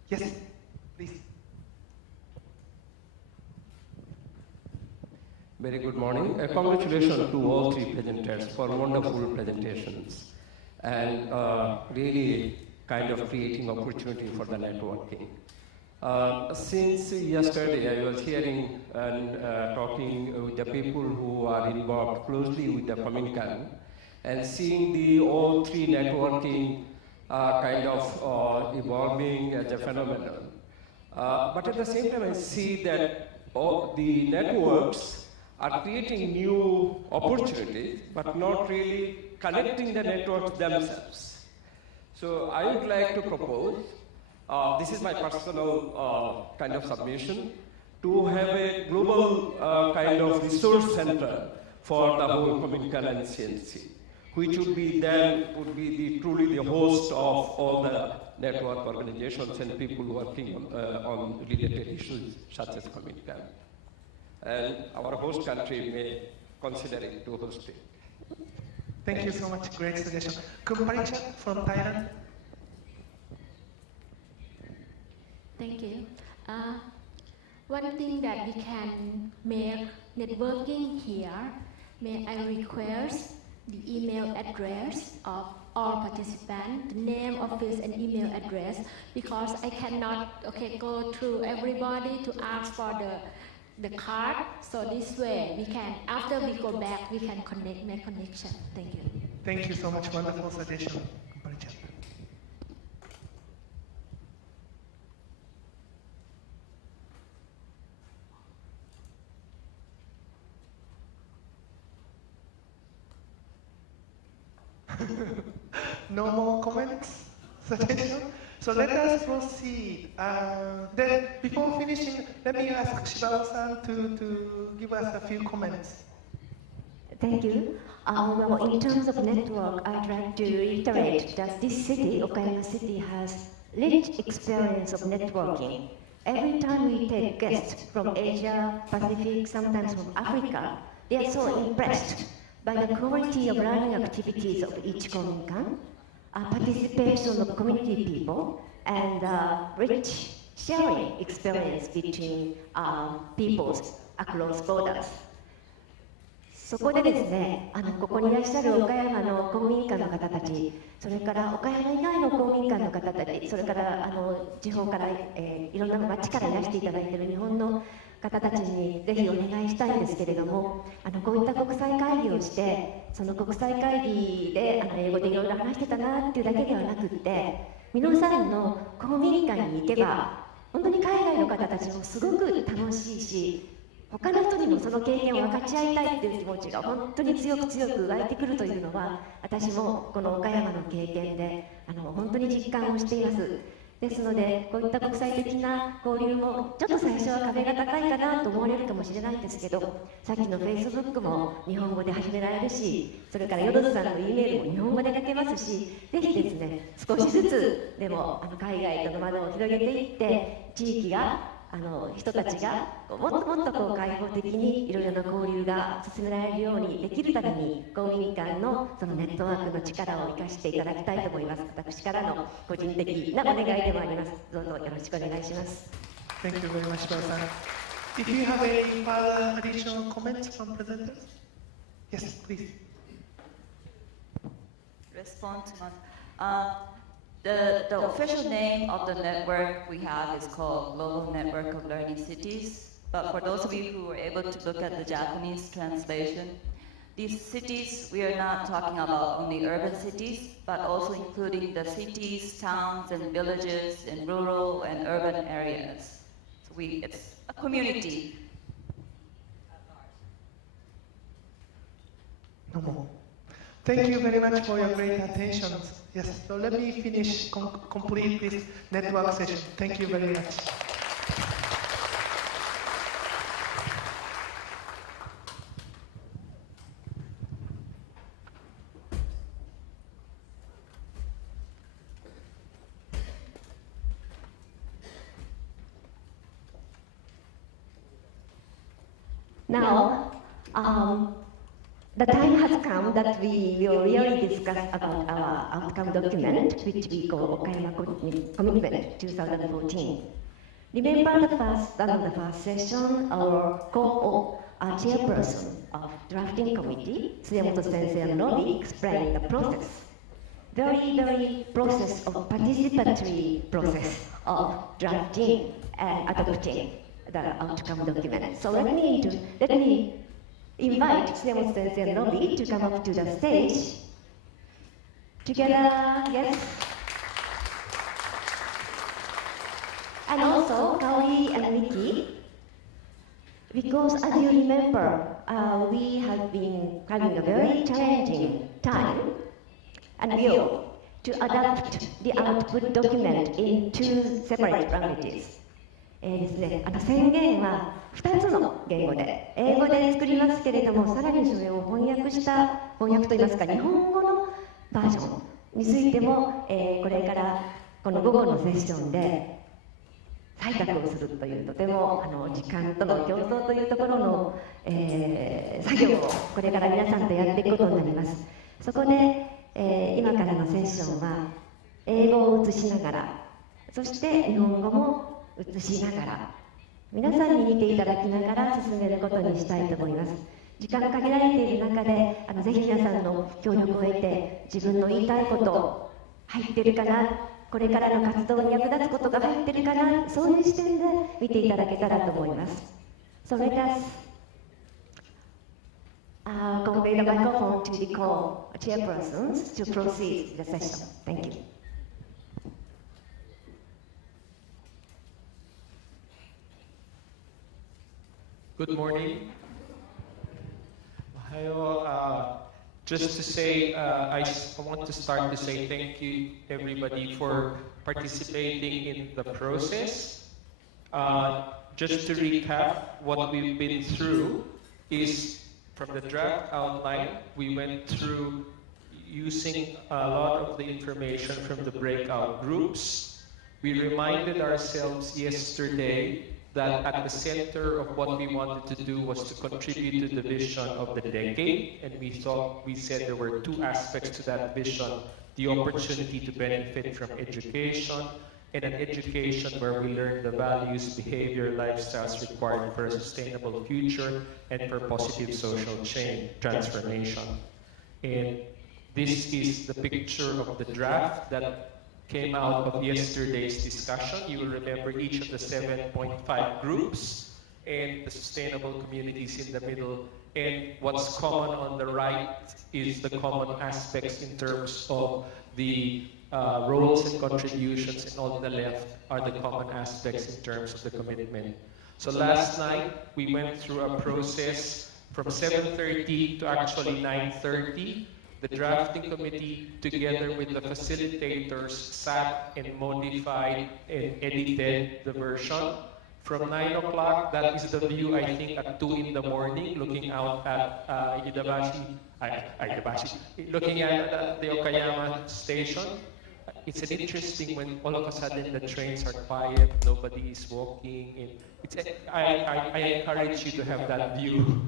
Yes, please. Very good morning. Congratulations to all three presenters for wonderful presentations and really kind of creating opportunity for the networking. Since yesterday, I was hearing and talking with the people who are involved closely with the Kominkan and seeing the all three networking kind of evolving as a phenomenon. But at the same time, I see that all the networks are creating new opportunities, but not really connecting the networks themselves. So I would like to propose, this is my personal kind of submission, to have a global kind of resource center for the whole Kominkan-CLC, which would be truly the host of all the network organizations and people working on related issues such as Kominkan. And our host country may consider it to host it. Thank you so much. Great suggestion. Kumparicha from Thailand. Thank you. One thing that we can make networking here, may I request the email address of all participants, the name, office, and email address, because I cannot go through everybody to ask for the card. So this way, we can, after we go back, we can make connection. Thank you. Thank you so much. Wonderful suggestion. Kumparicha. No more comments, suggestions? So let us proceed. Then, before finishing, let me ask Shibao-san to give us a few comments. Thank you. Well, in terms of network, I'd like to reiterate that this city, Okayama City, has rich experience of networking. Every time we take guests from Asia, Pacific, sometimes from Africa, they are so impressed by the quality of learning activities of each Kominkan, participation of community people, and rich sharing experience between peoples across borders. そこでですね、ここにいらっしゃる岡山の公民館の方たち、それから岡山以外の公民館の方たち、それから地方から、いろんな町からいらしていただいている日本の方たちにぜひお願いしたいんですけれども、こういった国際会議をして、その国際会議で英語でいろいろ話してたなっていうだけではなくって、皆さんの公民館に行けば、本当に海外の方たちもすごく楽しいし、他の人にもその経験を分かち合いたいという気持ちが本当に強く強く湧いてくるというのは、私もこの岡山の経験で本当に実感をしています。ですので、こういった国際的な交流もちょっと最初は壁が高いかなと思われるかもしれないんですけど、さっきの Facebook も日本語で始められるし、それからヨドズさんの E メールも日本語で書けますし、ぜひですね、少しずつでも海外との窓を広げていって、地域が人たちがもっともっと開放的にいろいろな交流が進められるようにできるために、公民館のそのネットワークの力を生かしていただきたいと思います。私からの個人的なお願いでもあります。どうぞよろしくお願いします。Thank you very much, Shibao-san. If you have any further additional comments from presenters? Yes, please. Respond to the official name of the network we have is called Global Network of Learning Cities. But for those of you who were able to look at the Japanese translation, these cities, we are not talking about only urban cities, but also including the cities, towns, and villages in rural and urban areas. So it's a community. No more. Thank you very much for your great attention. Yes, so let me finish, complete this network session. Thank you very much. Now, the time has come that we will really discuss about our outcome document, which we call Okayama Commitment 2014. Remember the first session, our chairperson of drafting committee, Tsuyamoto Sensei and Robi, explained the process. Very process of participatory process of drafting and adopting the outcome document. So let me invite Tsuyamoto Sensei and Robi to come up to the stage. Together, yes. And also Kaori and Miki, because as you remember, we have been having a very challenging time and will to adapt the output document in 2 separate languages. ですね、宣言は2つの言語で、英語で作りますけれども、さらにそれを翻訳といいますか、日本語のバージョンについても、これからこの午後のセッションで採択をするという、とても時間との競争というところの、作業をこれから皆さんとやっていくことになります。そこで、今からのセッションは英語を映しながら、そして日本語も映しながら、皆さんに見ていただきながら進めることにしたいと思います。時間が限られている中で、ぜひ皆さんの協力を得て、自分の言いたいこと入ってるかな、これからの活動に役立つことが入ってるかな、そういう視点で見ていただけたらと思います。So let us convey the microphone to the chairpersons to proceed the session. Thank you. Good morning. Ohio. Just to say, I want to start to say thank you everybody for participating in the process. Just to recap, what we've been through is from the draft outline, we went through using a lot of the information from the breakout groups. We reminded ourselves yesterday that at the center of what we wanted to do was to contribute to the vision of the decade, and we said there were two aspects to that vision: the opportunity to benefit from education, and an education where we learn the values, behavior, lifestyles required for a sustainable future and for positive social change, transformation. And this is the picture of the draft that came out of yesterday's discussion. You will remember each of the 7.5 groups and the sustainable communities in the middle. And what's common on the right is the common aspects in terms of the roles and contributions, and on the left are the common aspects in terms of the commitment. So last night, we went through a process from 7:30 to actually 9:30. The drafting committee, together with the facilitators, sat and modified and edited the version. From 9 o'clock, that is the view, I think, at 2 in the morning, looking out at looking at the Okayama station. It's an interesting when all of a sudden the trains are quiet, nobody is walking. I encourage you to have that view.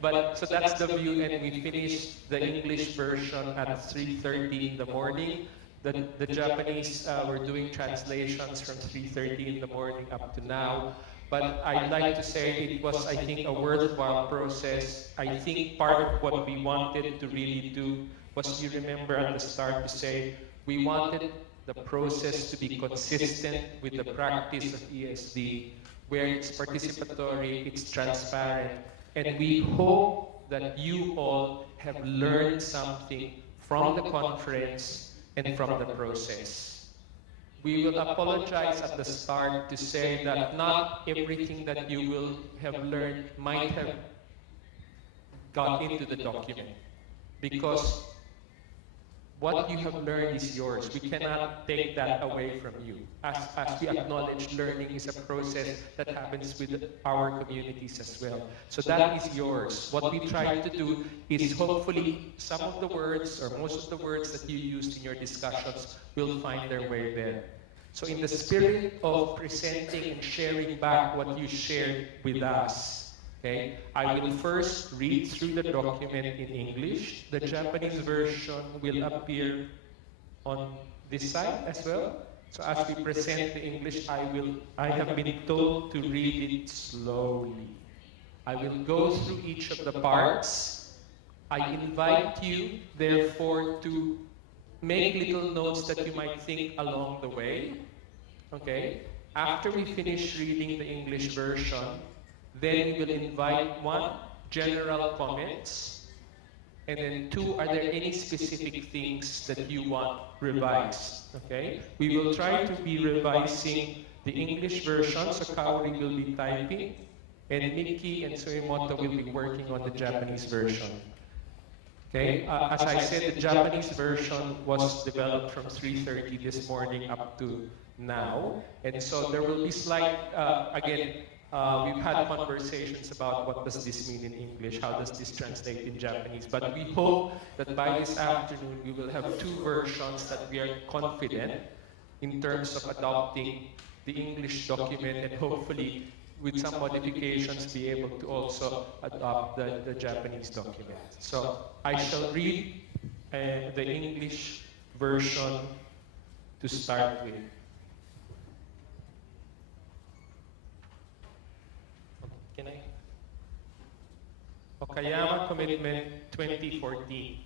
But so that's the view, and we finished the English version at 3:30 in the morning. The Japanese were doing translations from 3:30 in the morning up to now. But I'd like to say it was, I think, a worthwhile process. I think part of what we wanted to really do was, you remember at the start to say, we wanted the process to be consistent with the practice of ESD, where it's participatory, it's transparent, and we hope that you all have learned something from the conference and from the process. We will apologize at the start to say that not everything that you will have learned might have got into the document, because what you have learned is yours. We cannot take that away from you. As we acknowledge, learning is a process that happens with our communities as well. So that is yours. What we try to do is hopefully some of the words or most of the words that you used in your discussions will find their way there. So in the spirit of presenting and sharing back what you shared with us, okay, I will first read through the document in English. The Japanese version will appear on this side as well. So as we present the English, I have been told to read it slowly. I will go through each of the parts. I invite you, therefore, to make little notes that you might think along the way. Okay? After we finish reading the English version, then we will invite 1, general comments, and then 2, are there any specific things that you want revised? Okay? We will try to be revising the English version, so Kaori will be typing, and Miki and Suemoto will be working on the Japanese version. Okay? As I said, the Japanese version was developed from 3:30 this morning up to now, and so there will be slight, we've had conversations about what does this mean in English, how does this translate in Japanese, but we hope that by this afternoon we will have 2 versions that we are confident in terms of adopting the English document, and hopefully with some modifications be able to also adopt the Japanese document. So I shall read the English version to start with. Okayama Commitment 2014,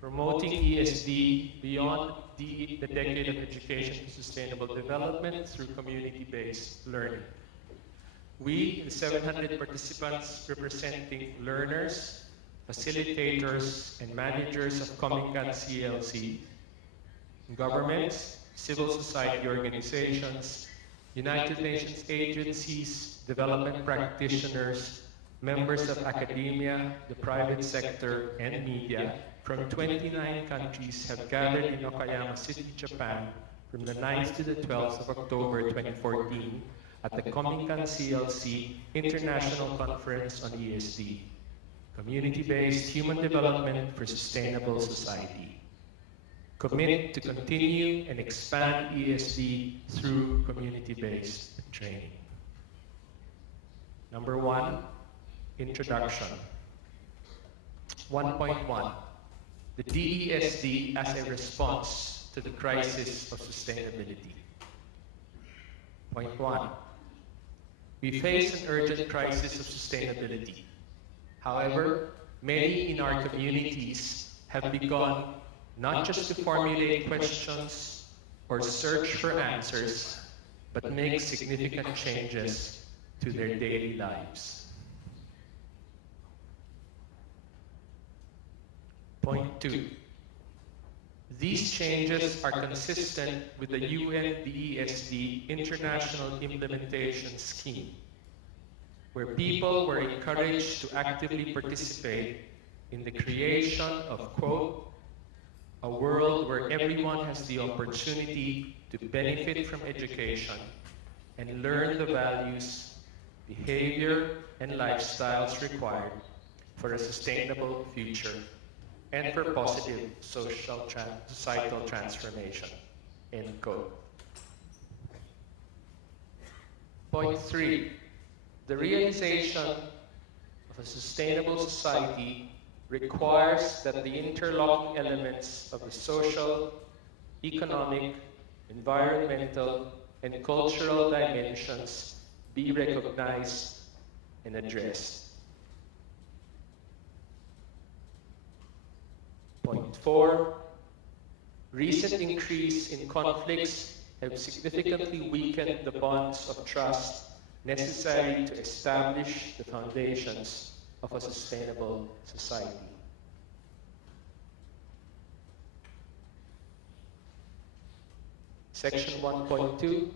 Promoting ESD Beyond the Decade of Education to Sustainable Development through Community-Based Learning. We, the 700 participants representing learners, facilitators, and managers of Kominkan-CLC, governments, civil society organizations, United Nations agencies, development practitioners, members of academia, the private sector, and media from 29 countries have gathered in Okayama City, Japan from the 9th to the 12th of October 2014 at the Kominkan-CLC International Conference on— Community-Based Human Development for Sustainable Society. Commit to continue and expand ESD through community-based training. Number 1, introduction. 1.1, the DESD as a response to the crisis of sustainability. Point 1, we face an urgent crisis of sustainability. However, many in our communities have begun not just to formulate questions or search for answers, but make significant changes to their daily lives. Point 2. These changes are consistent with the UN DESD International Implementation Scheme, where people were encouraged to actively participate in the creation of, quote, a world where everyone has the opportunity to benefit from education and learn the values, behavior, and lifestyles required for a sustainable future and for positive societal transformation, end quote. Point 3, the realization of a sustainable society requires that the interlocking elements of the social, economic, environmental, and cultural dimensions be recognized and addressed. Point 4, recent increase in conflicts have significantly weakened the bonds of trust necessary to establish the foundations of a sustainable society. Section 1.2,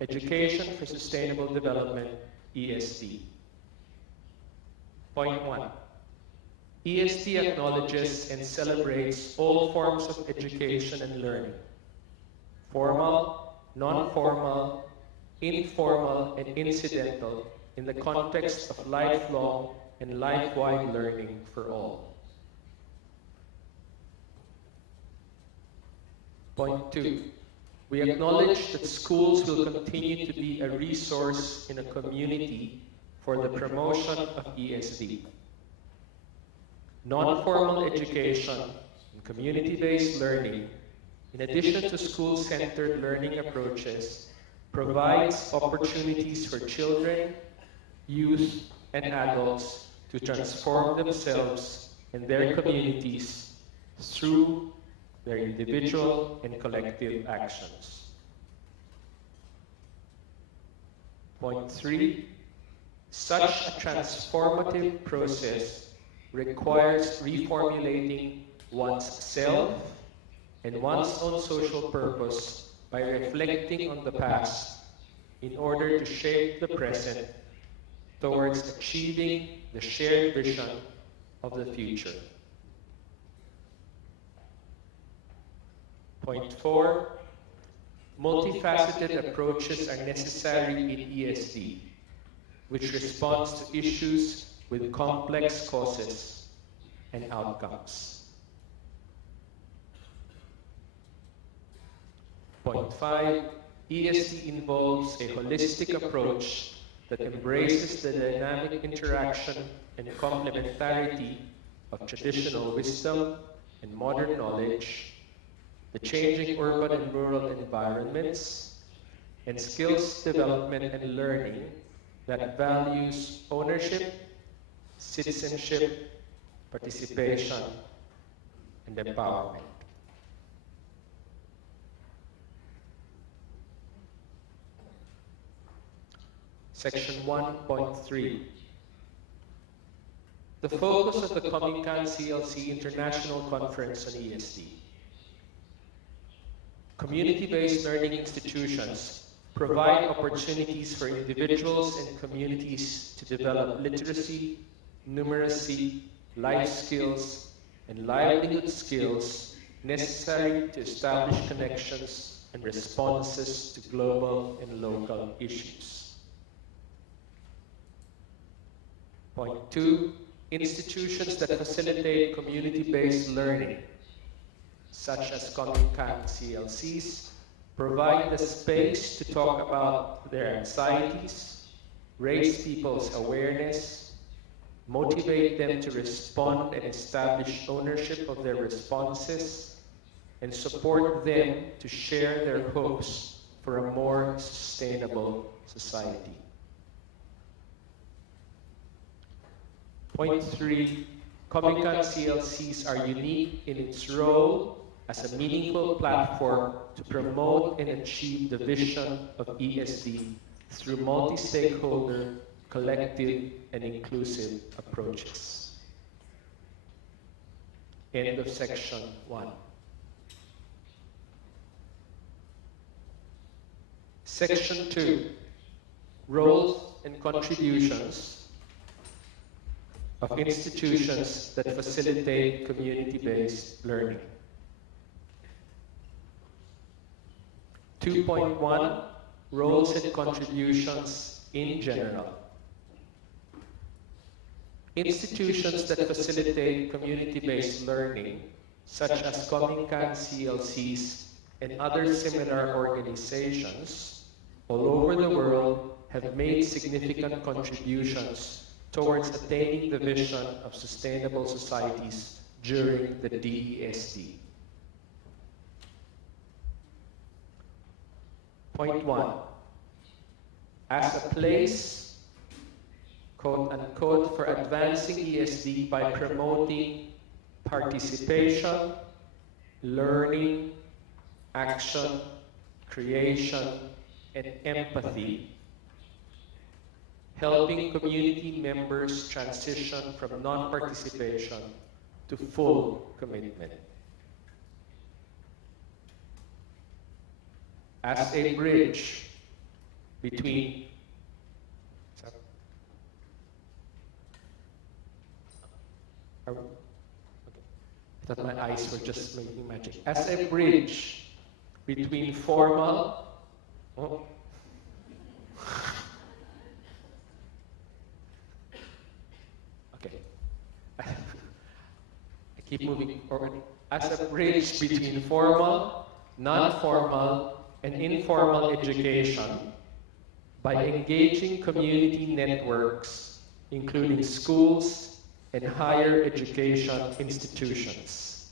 Education for Sustainable Development, ESD. Point 1, ESD acknowledges and celebrates all forms of education and learning, formal, non-formal, informal, and incidental, in the context of lifelong and life-wide learning for all. Point 2, we acknowledge that schools will continue to be a resource in a community for the promotion of ESD. Non-formal education and community-based learning, in addition to school-centered learning approaches, provides opportunities for children, youth, and adults to transform themselves and their communities through their individual and collective actions. Point 3, such a transformative process requires reformulating one's self and one's own social purpose by reflecting on the past in order to shape the present towards achieving the shared vision of the future. Point 4, multifaceted approaches are necessary in ESD, which responds to issues with complex causes and outcomes. Point 5, ESD involves a holistic approach that embraces the dynamic interaction and complementarity of traditional wisdom and modern knowledge, the changing urban and rural environments, and skills development and learning that values ownership, citizenship, participation, and empowerment. Section 1.3. The focus of the Kominkan-CLC International Conference on ESD. Community-based learning institutions provide opportunities for individuals and communities to develop literacy, numeracy, life skills, and livelihood skills necessary to establish connections and responses to global and local issues. Point 2, institutions that facilitate community-based learning such as Kominkan-CLCs, provide the space to talk about their anxieties, raise people's awareness, motivate them to respond and establish ownership of their responses, and support them to share their hopes for a more sustainable society. Point 3, Kominkan-CLCs are unique in its role as a meaningful platform to promote and achieve the vision of ESD through multi-stakeholder, collective, and inclusive approaches. End of section 1. Section 2, roles and contributions of institutions that facilitate community-based learning. 2.1, roles and contributions in general. Institutions that facilitate community-based learning, such as Kominkan-CLCs and other similar organizations all over the world, have made significant contributions towards attaining the vision of sustainable societies during the DESD. Point 1, as a place, quote unquote, for advancing ESD by promoting participation, learning, action, creation, and empathy, helping community members transition from non-participation to full commitment. As a bridge between I thought my eyes were just making magic. As a bridge between formal okay. I keep moving forward. As a bridge between formal, non-formal, and informal education by engaging community networks, including schools and higher education institutions.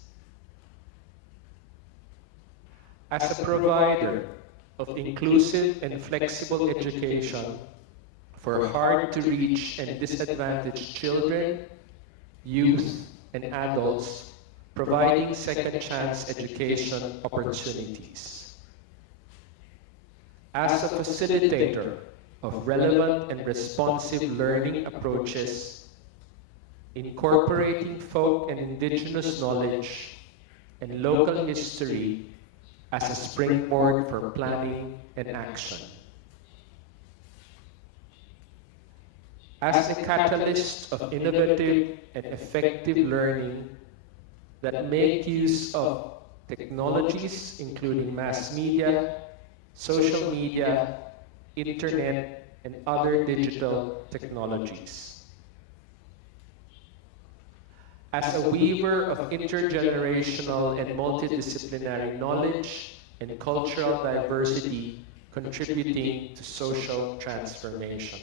As a provider of inclusive and flexible education for hard-to-reach and disadvantaged children, youth, and adults, providing second-chance education opportunities. As a facilitator of relevant and responsive learning approaches, incorporating folk and indigenous knowledge and local history as a springboard for planning and action. As a catalyst of innovative and effective learning that make use of technologies including mass media, social media, internet, and other digital technologies. As a weaver of intergenerational and multidisciplinary knowledge and cultural diversity contributing to social transformation.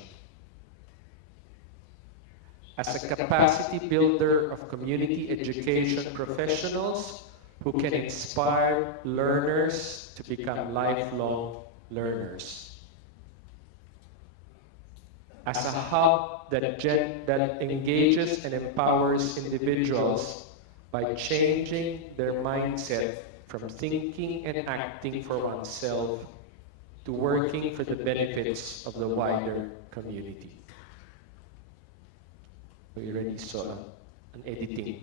As a capacity builder of community education professionals who can inspire learners to become lifelong learners. As a hub that engages and empowers individuals by changing their mindset from thinking and acting for oneself to working for the benefits of the wider community. We already saw an editing.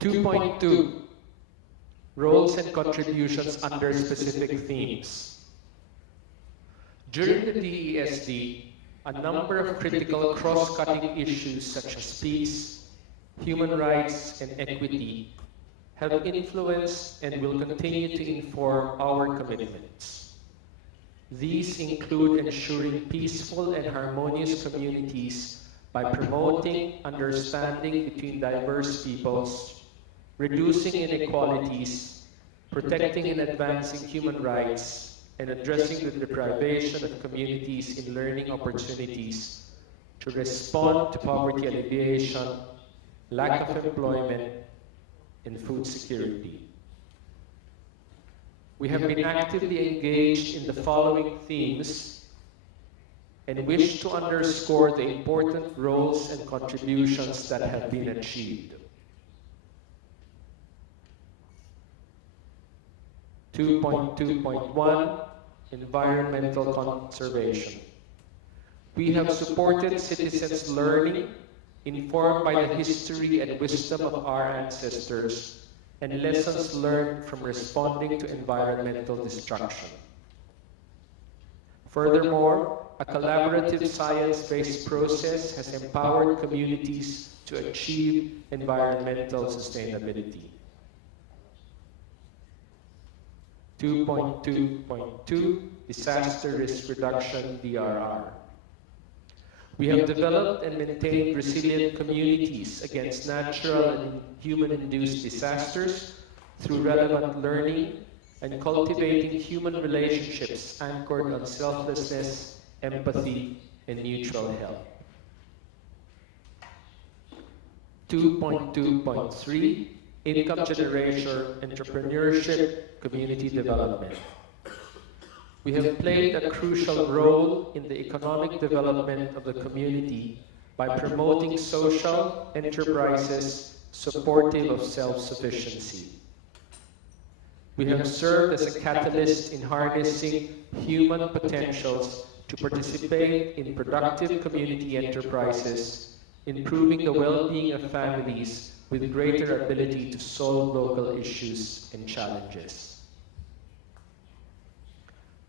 2.2, roles and contributions under specific themes. During the DESD, a number of critical cross-cutting issues such as peace, human rights, and equity have influenced and will continue to inform our commitments. These include ensuring peaceful and harmonious communities by promoting understanding between diverse peoples, reducing inequalities, protecting and advancing human rights, and addressing the deprivation of communities in learning opportunities to respond to poverty alleviation, lack of employment, and food security. We have been actively engaged in the following themes and wish to underscore the important roles and contributions that have been achieved. 2.2.1 Environmental Conservation. We have supported citizens' learning informed by the history and wisdom of our ancestors and lessons learned from responding to environmental destruction. Furthermore, a collaborative science-based process has empowered communities to achieve environmental sustainability. 2.2.2 Disaster Risk Reduction DRR. We have developed and maintained resilient communities against natural and human-induced disasters through relevant learning and cultivating human relationships anchored on selflessness, empathy, and mutual help. 2.2.3 Income generation, entrepreneurship, community development. We have played a crucial role in the economic development of the community by promoting social enterprises supportive of self-sufficiency. We have served as a catalyst in harnessing human potentials to participate in productive community enterprises, improving the well-being of families with greater ability to solve local issues and challenges.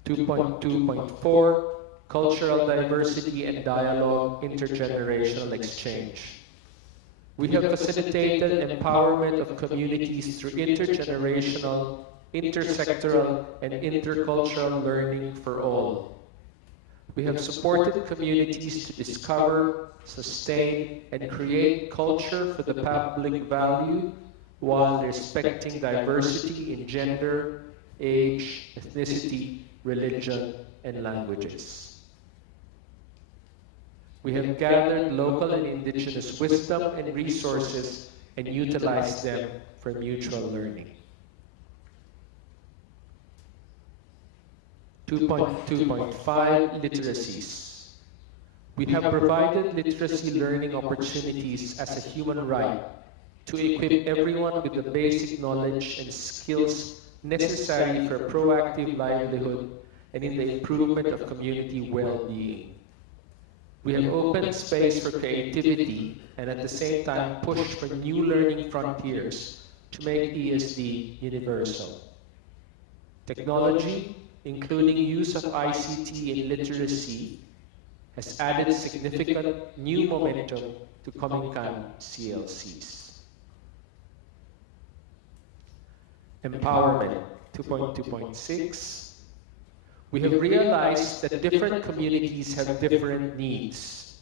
2.2.4 Cultural diversity and dialogue, intergenerational exchange. We have facilitated empowerment of communities through intergenerational, intersectoral, and intercultural learning for all. We have supported communities to discover, sustain, and create culture for the public value while respecting diversity in gender, age, ethnicity, religion, and languages. We have gathered local and indigenous wisdom and resources and utilized them for mutual learning. 2.2.5 Literacies. We have provided literacy learning opportunities as a human right to equip everyone with the basic knowledge and skills necessary for proactive livelihood and in the improvement of community well-being. We have opened space for creativity and at the same time pushed for new learning frontiers to make ESD universal. Technology, including use of ICT in literacy, has added significant new momentum to Kominkan-CLCs. Empowerment, 2.2.6. We have realized that different communities have different needs.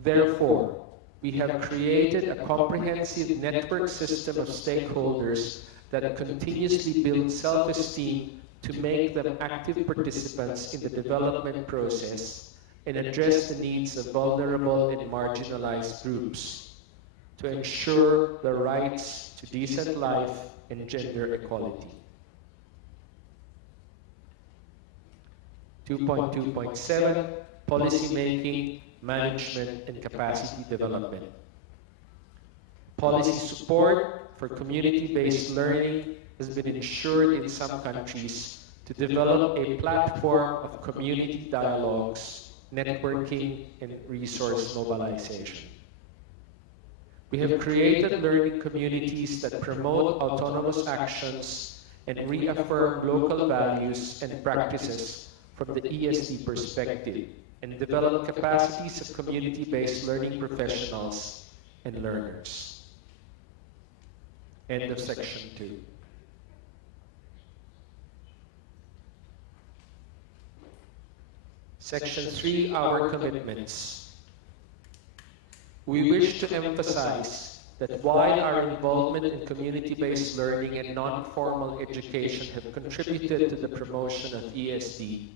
Therefore, we have created a comprehensive network system of stakeholders that continuously build self-esteem to make them active participants in the development process and address the needs of vulnerable and marginalized groups to ensure the rights to decent life and gender equality. 2.2.7 Policy making, management, and capacity development. Policy support for community-based learning has been ensured in some countries to develop a platform of community dialogues, networking, and resource mobilization. We have created learning communities that promote autonomous actions and reaffirm local values and practices from the ESD perspective and develop capacities of community-based learning professionals and learners. End of section 2. Section 3, our commitments. We wish to emphasize that while our involvement in community-based learning and non-formal education have contributed to the promotion of ESD,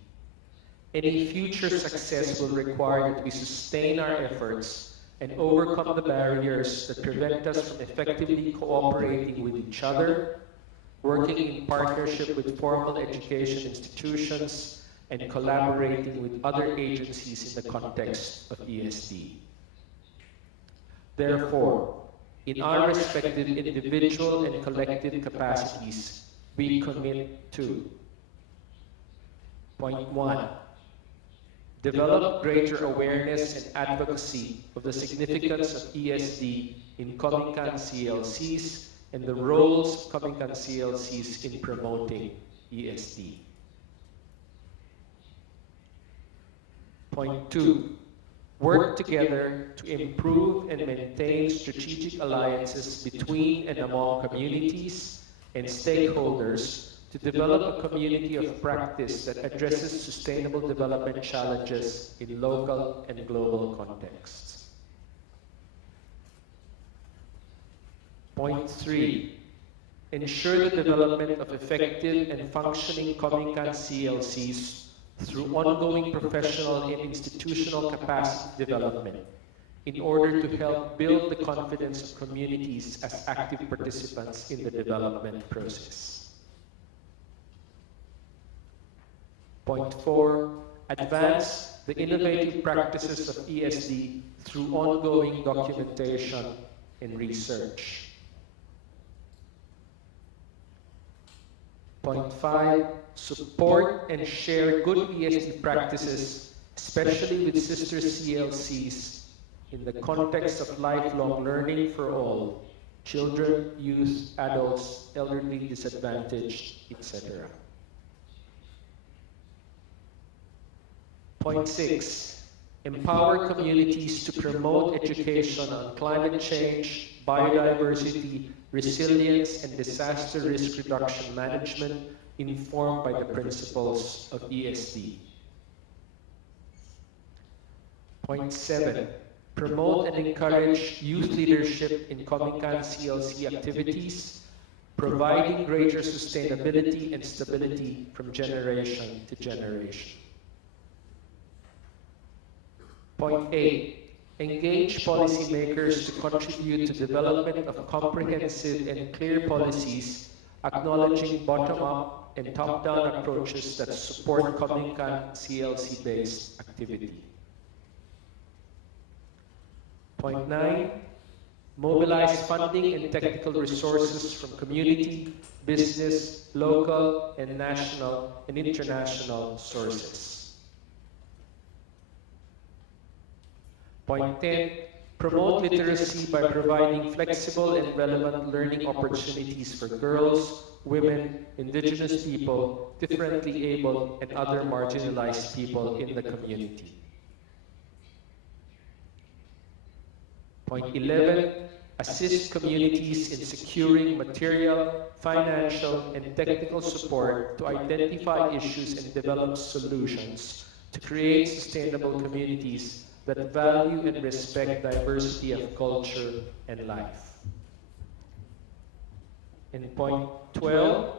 any future success will require that we sustain our efforts and overcome the barriers that prevent us from effectively cooperating with each other, working in partnership with formal education institutions, and collaborating with other agencies in the context of ESD. Therefore, in our respective individual and collective capacities, we commit to: Point 1. Develop greater awareness and advocacy of the significance of ESD in Kominkan-CLCs and the roles of Kominkan-CLCs in promoting ESD. Point 2. Work together to improve and maintain strategic alliances between and among communities and stakeholders to develop a community of practice that addresses sustainable development challenges in local and global contexts. Point 3. Ensure the development of effective and functioning Kominkan-CLCs through ongoing professional and institutional capacity development in order to help build the confidence of communities as active participants in the development process. Point 4, advance the innovative practices of ESD through ongoing documentation and research. Point 5, support and share good ESD practices, especially with sister CLCs, in the context of lifelong learning for all, children, youth, adults, elderly, disadvantaged, etc. Point 6, empower communities to promote education on climate change, biodiversity, resilience, and disaster risk reduction management informed by the principles of ESD. Point 7, promote and encourage youth leadership in Kominkan-CLC activities, providing greater sustainability and stability from generation to generation. Point 8, engage policymakers to contribute to development of comprehensive and clear policies acknowledging bottom-up and top-down approaches that support Kominkan-CLC-based activity. Point 9, mobilize funding and technical resources from community, business, local, and national and international sources. Point 10, promote literacy by providing flexible and relevant learning opportunities for girls, women, indigenous people, differently able, and other marginalized people in the community. Point 11, assist communities in securing material, financial, and technical support to identify issues and develop solutions to create sustainable communities that value and respect diversity of culture and life. In point 12,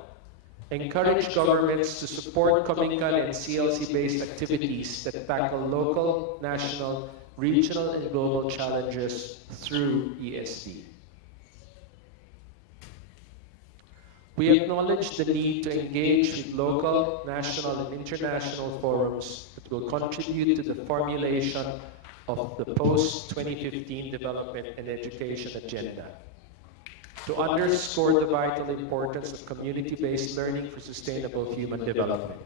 encourage governments to support Kominkan and CLC-based activities that tackle local, national, regional, and global challenges through ESD. We acknowledge the need to engage with local, national, and international forums that will contribute to the formulation of the post-2015 development and education agenda, to underscore the vital importance of community-based learning for sustainable human development.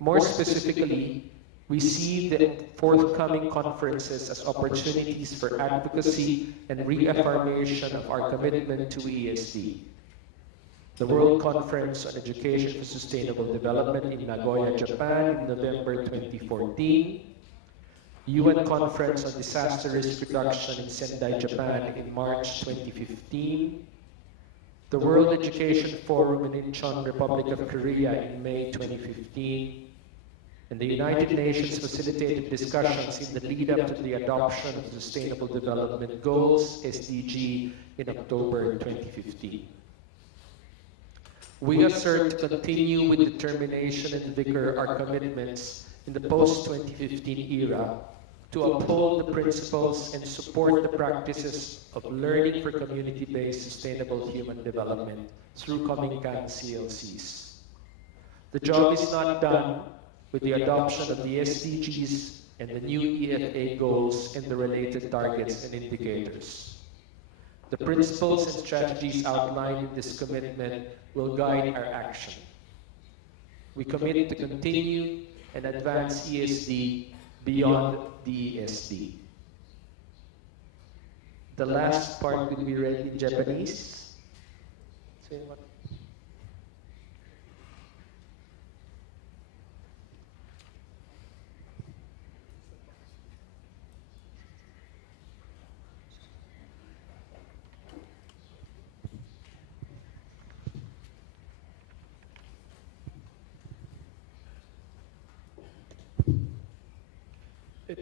More specifically, we see the forthcoming conferences as opportunities for advocacy and reaffirmation of our commitment to ESD. The World Conference on Education for Sustainable Development in Nagoya, Japan in November 2014, UN Conference on Disaster Risk Reduction in Sendai, Japan in March 2015, the World Education Forum in Incheon, Republic of Korea in May 2015, And the United Nations facilitated discussions in the lead up to the adoption of the Sustainable Development Goals, SDG, in October 2015. We assert to continue with determination and vigor our commitments in the post-2015 era to uphold the principles and support the practices of learning for community-based sustainable human development through Kominkan-CLCs. The job is not done with the adoption of the SDGs and the new EFA goals and the related targets and indicators. The principles and strategies outlined in this commitment will guide our action. We commit to continue and advance ESD beyond the ESD. The last part will be read in Japanese. Say what?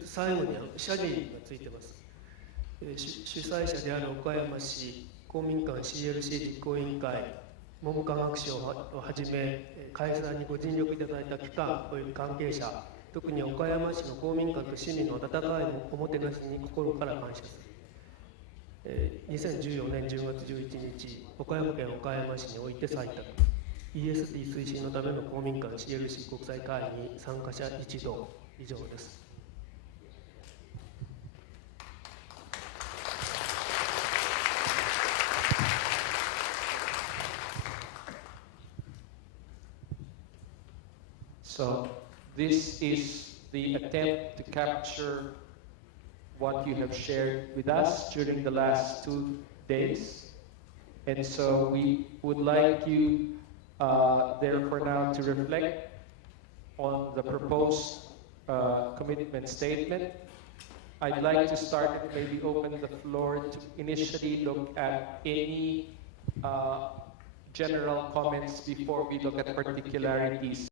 最後に社議がついてます。主催者である岡山市公民館 CLC 実行委員会、文部科学省をはじめ、開催にご尽力いただいた機関および関係者、特に岡山市の公民館と市民の温かいおもてなしに心から感謝する。2014年10月11日、岡山県岡山市において採択。ESD 推進のための公民館 CLC 国際会議参加者一同、以上です。So this is the attempt to capture what you have shared with us during the last 2 days. And so we would like you therefore now to reflect on the proposed commitment statement. I'd like to start and maybe open the floor to initially look at any general comments before we look at particularities